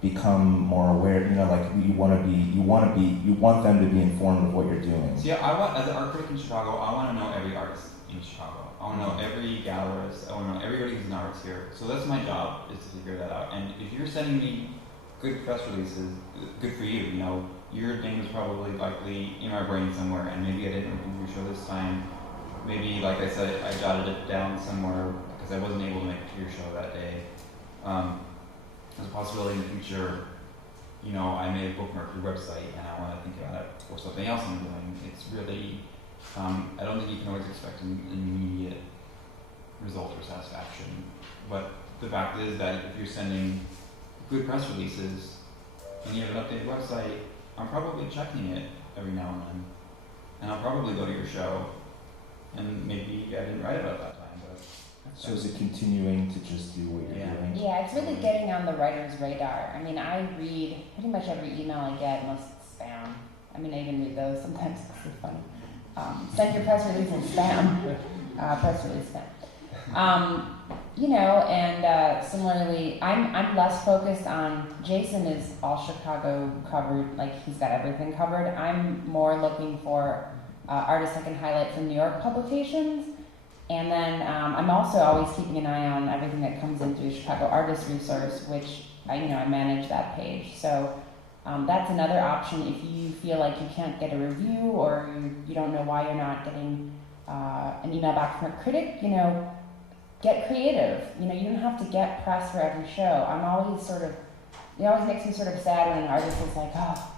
become more aware? You want them to be informed of what you're doing. See, as an art critic in Chicago, I want to know every artist in Chicago. I want to know every gallerist. I want to know everybody who's an artist here. So that's my job, is to figure that out. And if you're sending me good press releases, good for you. Your name is probably likely in my brain somewhere, and maybe I didn't open your show this time. Maybe, like I said, I jotted it down somewhere because I wasn't able to make it to your show that day. There's a possibility in the future, I may bookmark your website and I want to think about it or something else I'm doing. It's really, I don't think you can always expect an immediate result or satisfaction. But the fact is that if you're sending good press releases and you have an updated website, I'm probably checking it every now and then. And I'll probably go to your show, and maybe I didn't write about that time, but... So is it continuing to just do what you're doing? Yeah, it's really getting on the writer's radar. I read pretty much every email I get, unless it's spam. I even read those sometimes because they're funny. Send your press release in spam. Press release spam. And similarly, I'm less focused on, Jason is all Chicago covered, like he's got everything covered. I'm more looking for artists I can highlight from New York publications. And then I'm also always keeping an eye on everything that comes in through Chicago Artist Resource, which I manage that page. So that's another option if you feel like you can't get a review or you don't know why you're not getting an email back from a critic. Get creative. You don't have to get press for every show. I'm always it always makes me sort of sad when an artist is like, oh,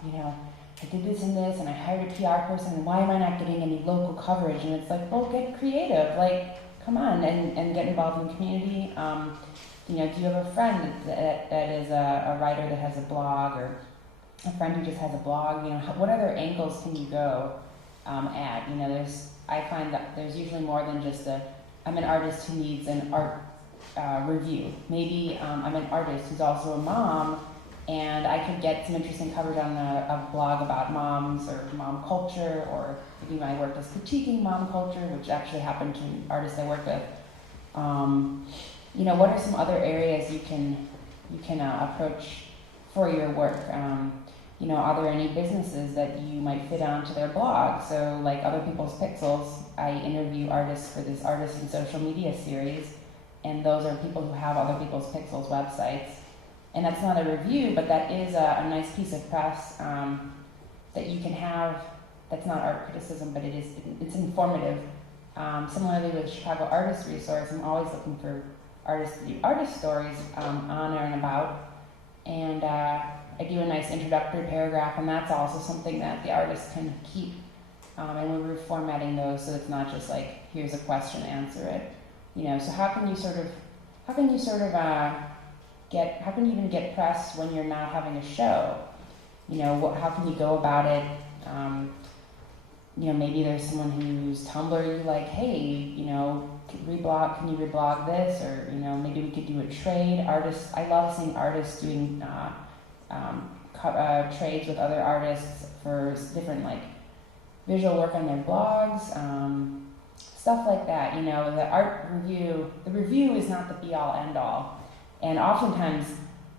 I did this and this, and I hired a PR person, and why am I not getting any local coverage? And it's like, well, get creative. Like, come on, and get involved in the community. Do you have a friend that is a writer that has a blog, or a friend who just has a blog? What other angles can you go at? I find that there's usually more than just I'm an artist who needs an art review. Maybe I'm an artist who's also a mom, and I could get some interesting coverage on a blog about moms or mom culture, or maybe my work is critiquing mom culture, which actually happened to artists I work with. What are some other areas you can approach for your work? Are there any businesses that you might fit onto their blog? So, like Other People's Pixels, I interview artists for this Artists in Social Media series, and those are people who have Other People's Pixels websites. And that's not a review, but that is a nice piece of press that you can have. That's not art criticism, but it's informative. Similarly with Chicago Artist Resource, I'm always looking for artists to do artist stories on or and about. And I do a nice introductory paragraph, and that's also something that the artist can keep. And we're reformatting those so it's not just like, here's a question, answer it. So how can you even get press when you're not having a show? How can you go about it? Maybe there's someone whose Tumblr you like, hey, can you reblog this? Or, maybe we could do a trade. Artists, I love seeing artists doing trades with other artists for different, like, visual work on their blogs, stuff like that. The review is not the be-all, end-all. And oftentimes,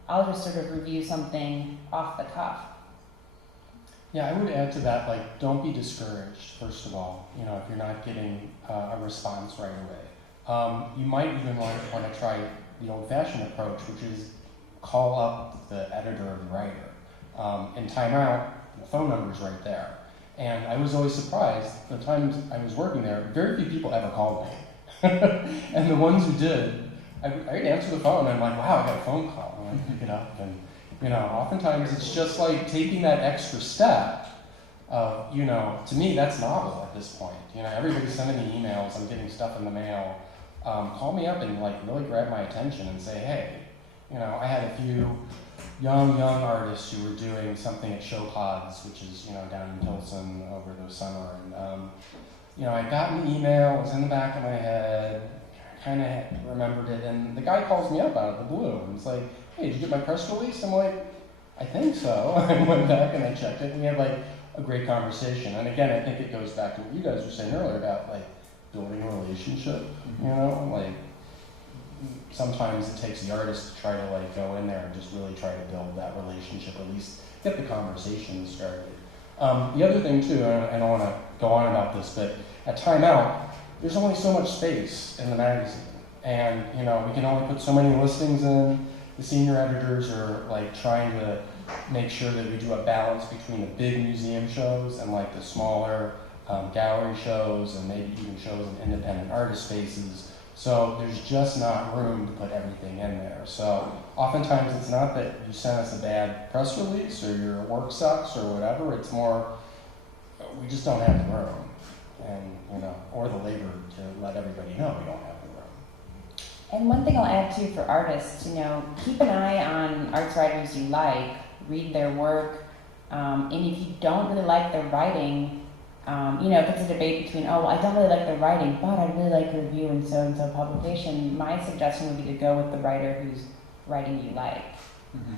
I'll just sort of review something off the cuff. Yeah, I would add to that, like, don't be discouraged, first of all, if you're not getting a response right away. You might even want to try the old-fashioned approach, which is call up the editor or the writer. In Time Out, the phone number's right there. And I was always surprised, the times I was working there, very few people ever called me. And the ones who did, I'd answer the phone, and I'm like, wow, I got a phone call. And I'd pick it up, and oftentimes it's just like taking that extra step of, to me, that's novel at this point. Everybody's sending me emails, I'm getting stuff in the mail. Call me up and really grab my attention and say, hey, I had a few young artists who were doing something at Show Pods, which is, down in Pilsen over the summer. And, I got an email, it was in the back of my head, kind of remembered it, and the guy calls me up out of the blue, and it's like, hey, did you get my press release? I'm like, I think so. I went back and I checked it, and we had a great conversation. And again, I think it goes back to what you guys were saying earlier about building a relationship. Sometimes it takes the artist to try to go in there and just really try to build that relationship, at least get the conversation started. The other thing too, and I don't want to go on about this, but at Time Out, there's only so much space in the magazine, and we can only put so many listings in. The senior editors are trying to make sure that we do a balance between the big museum shows and the smaller gallery shows, and maybe even shows in independent artist spaces. So there's just not room to put everything in there. So oftentimes it's not that you sent us a bad press release or your work sucks or whatever. It's more we just don't have the room, and or the labor to let everybody know we don't have the room. And one thing I'll add too for artists, keep an eye on arts writers you like, read their work, and if you don't really like their writing, if it's a debate between, I don't really like the writing, but I really like the review in so-and-so publication, my suggestion would be to go with the writer whose writing you like. Mm-hmm.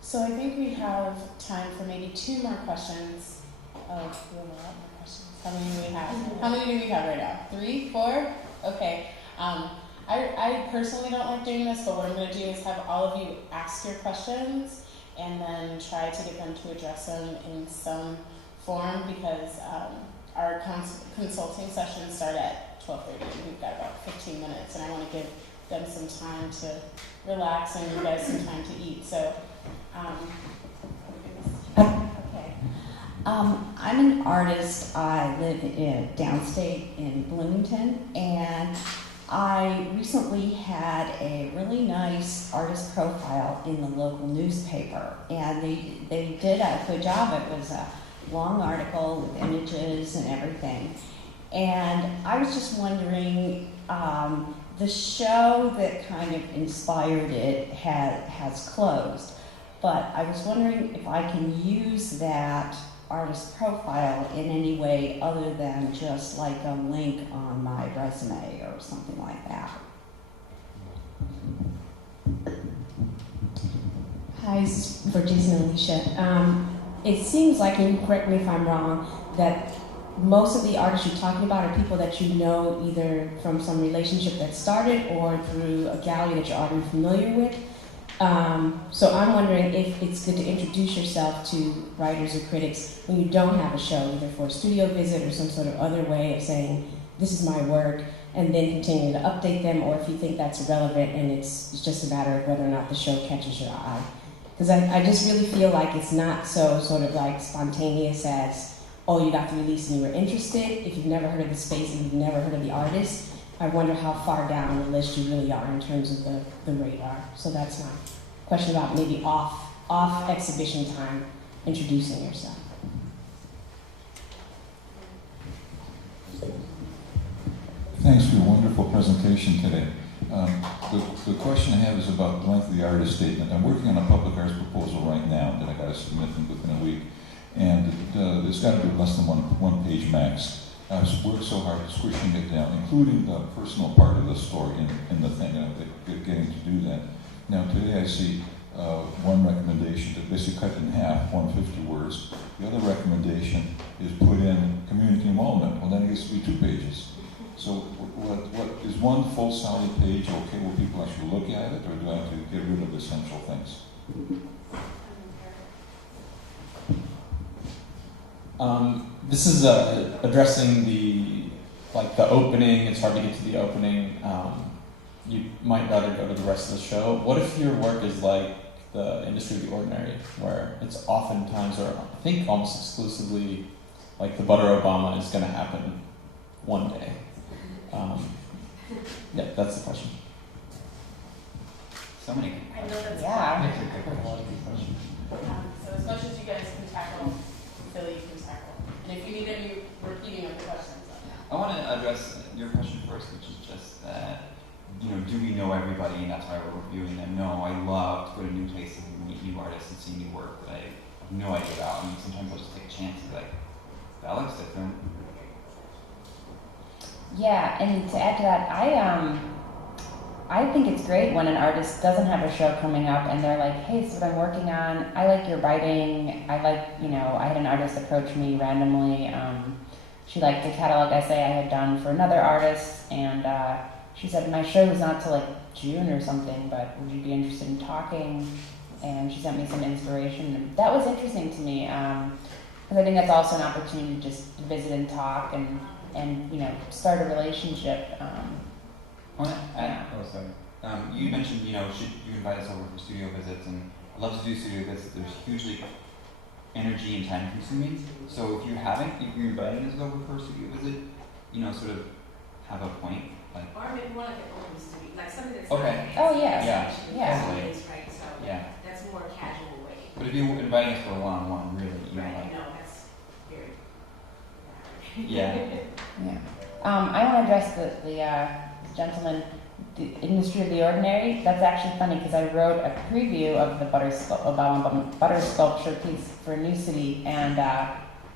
So I think we have time for maybe 2 more questions. Oh, we have a lot more questions. How many do we have? How many do we have right now? 3, 4? Okay. I personally don't like doing this, but what I'm going to do is have all of you ask your questions and then try to get them to address them in some form, because our consulting sessions start at 12:30 and we've got about 15 minutes, and I want to give them some time to relax and you guys some time to eat. So, okay. I'm an artist. I live in downstate in Bloomington, and I recently had a really nice artist profile in the local newspaper, and they did a good job. It was a long article with images and everything. And I was just wondering, the show that kind of inspired it has closed, but I was wondering if I can use that artist profile in any way other than just like a link on my resume or something like that. Hi, it's for Jason and Alicia. It seems like, and correct me if I'm wrong, that most of the artists you're talking about are people that you know either from some relationship that started or through a gallery that you're already familiar with. So I'm wondering if it's good to introduce yourself to writers or critics when you don't have a show, either for a studio visit or some sort of other way of saying, this is my work, and then continuing to update them, or if you think that's irrelevant and it's just a matter of whether or not the show catches your eye. Because I just really feel like it's not so sort of like spontaneous as, oh, you got the release and you were interested. If you've never heard of the space and you've never heard of the artist, I wonder how far down the list you really are in terms of the radar. So that's my question about maybe off exhibition time, introducing yourself. Thanks for your wonderful presentation today. The question I have is about the length of the artist statement. I'm working on a public arts proposal right now that I got to submit within a week, and it's got to be less than one page max. I've worked so hard squishing it down, including the personal part of the story in the thing, getting to do that. Now today I see one recommendation to basically cut it in half, 150 words. The other recommendation is put in community involvement. Well, then it gets to be 2 pages. So what is one full solid page okay? Will people actually look at it, or do I have to get rid of essential things? This is addressing the opening. It's hard to get to the opening. You might rather go to the rest of the show. What if your work is like the Industry of the Ordinary, where it's oftentimes, or I think almost exclusively, like the Butter Obama is going to happen one day? Yeah, that's the question. So many. I know that's Yeah. So as much as you guys can tackle, Philly, you can tackle. And if you need any repeating of the questions. I want to address your question first, which is just that, do we know everybody, and that's why we're reviewing them? No, I love to go to new places and meet new artists and see new work that I have no idea about. I mean, sometimes I'll just take a chance and be like, that looks different. Yeah, and to add to that, I think it's great when an artist doesn't have a show coming up and they're like, hey, this is what I'm working on. I like your writing. I like, I had an artist approach me randomly. She liked a catalog essay I had done for another artist, and she said, my show is not till like June or something, but would you be interested in talking? And she sent me some inspiration. And that was interesting to me, because I think that's also an opportunity to just visit and talk and start a relationship. You mentioned, should you invite us over for studio visits, and I'd love to do studio visits. There's hugely energy and time consuming. So if you're inviting us over for a studio visit, sort of have a point. Or maybe one of the open studio, like something that's okay. not Oh yeah. Yeah. Totally. Right. So Yeah. that's a more casual way. But if you're inviting us for a one-on-one, really, Right. No, that's very. Yeah. Yeah. I want to address the gentleman, the Industry of the Ordinary. That's actually funny because I wrote a preview of the butter sculpture piece for New City, and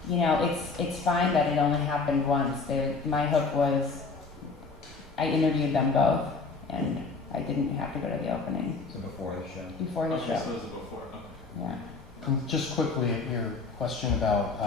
it's fine that it only happened once. My hook was I interviewed them both, and I didn't have to go to the opening. So before the show. Before the show. So it was before. Okay. Yeah. And just quickly, your question about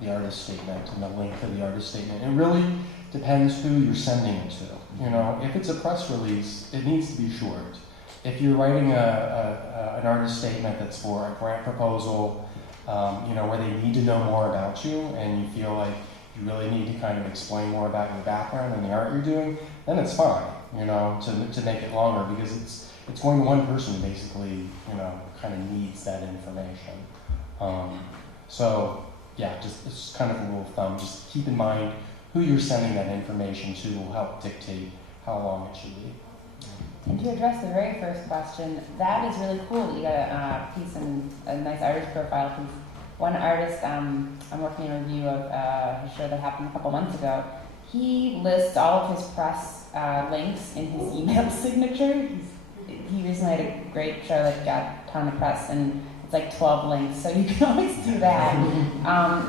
the artist statement and the length of the artist statement. It really depends who you're sending it to. If it's a press release, it needs to be short. If you're writing an artist statement that's for a grant proposal, where they need to know more about you, and you feel like you really need to kind of explain more about your background and the art you're doing, then it's fine, to make it longer, because it's going to one person who basically, kind of needs that information. So yeah, it's kind of a rule of thumb. Just keep in mind who you're sending that information to will help dictate how long it should be. And to address the very first question, that is really cool that you got a piece in a nice artist profile piece. One artist, I'm working on a review of a show that happened a couple months ago. He lists all of his press links in his email signature. He recently had a great show that got a ton of press, and it's like 12 links, so you can always do that.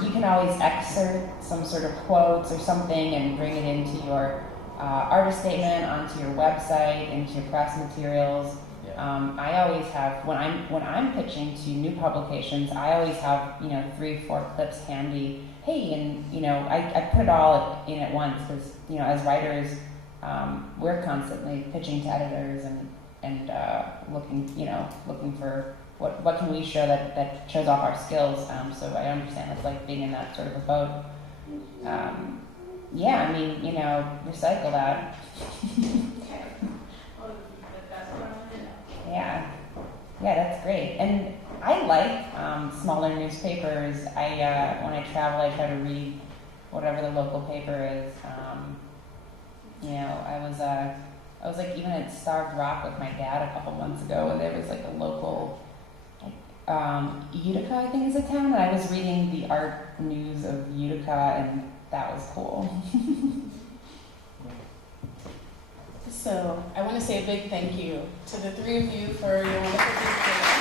You can always excerpt some sort of quotes or something and bring it into your artist statement, onto your website, into your press materials. Yeah. I always have when I'm pitching to new publications, I always have 3-4 clips handy. Hey, and I put it all in at once because as writers, we're constantly pitching to editors and looking for what can we show that shows off our skills. So I understand it's like being in that sort of a boat. Yeah, I mean, recycle that. Yeah, that's great. And I like smaller newspapers. When I travel, I try to read whatever the local paper is. I was like even at Starved Rock with my dad a couple months ago, and there was like a local, Utica, I think is a town, and I was reading the art news of Utica, and that was cool. So I want to say a big thank you to the three of you for your wonderful presentation.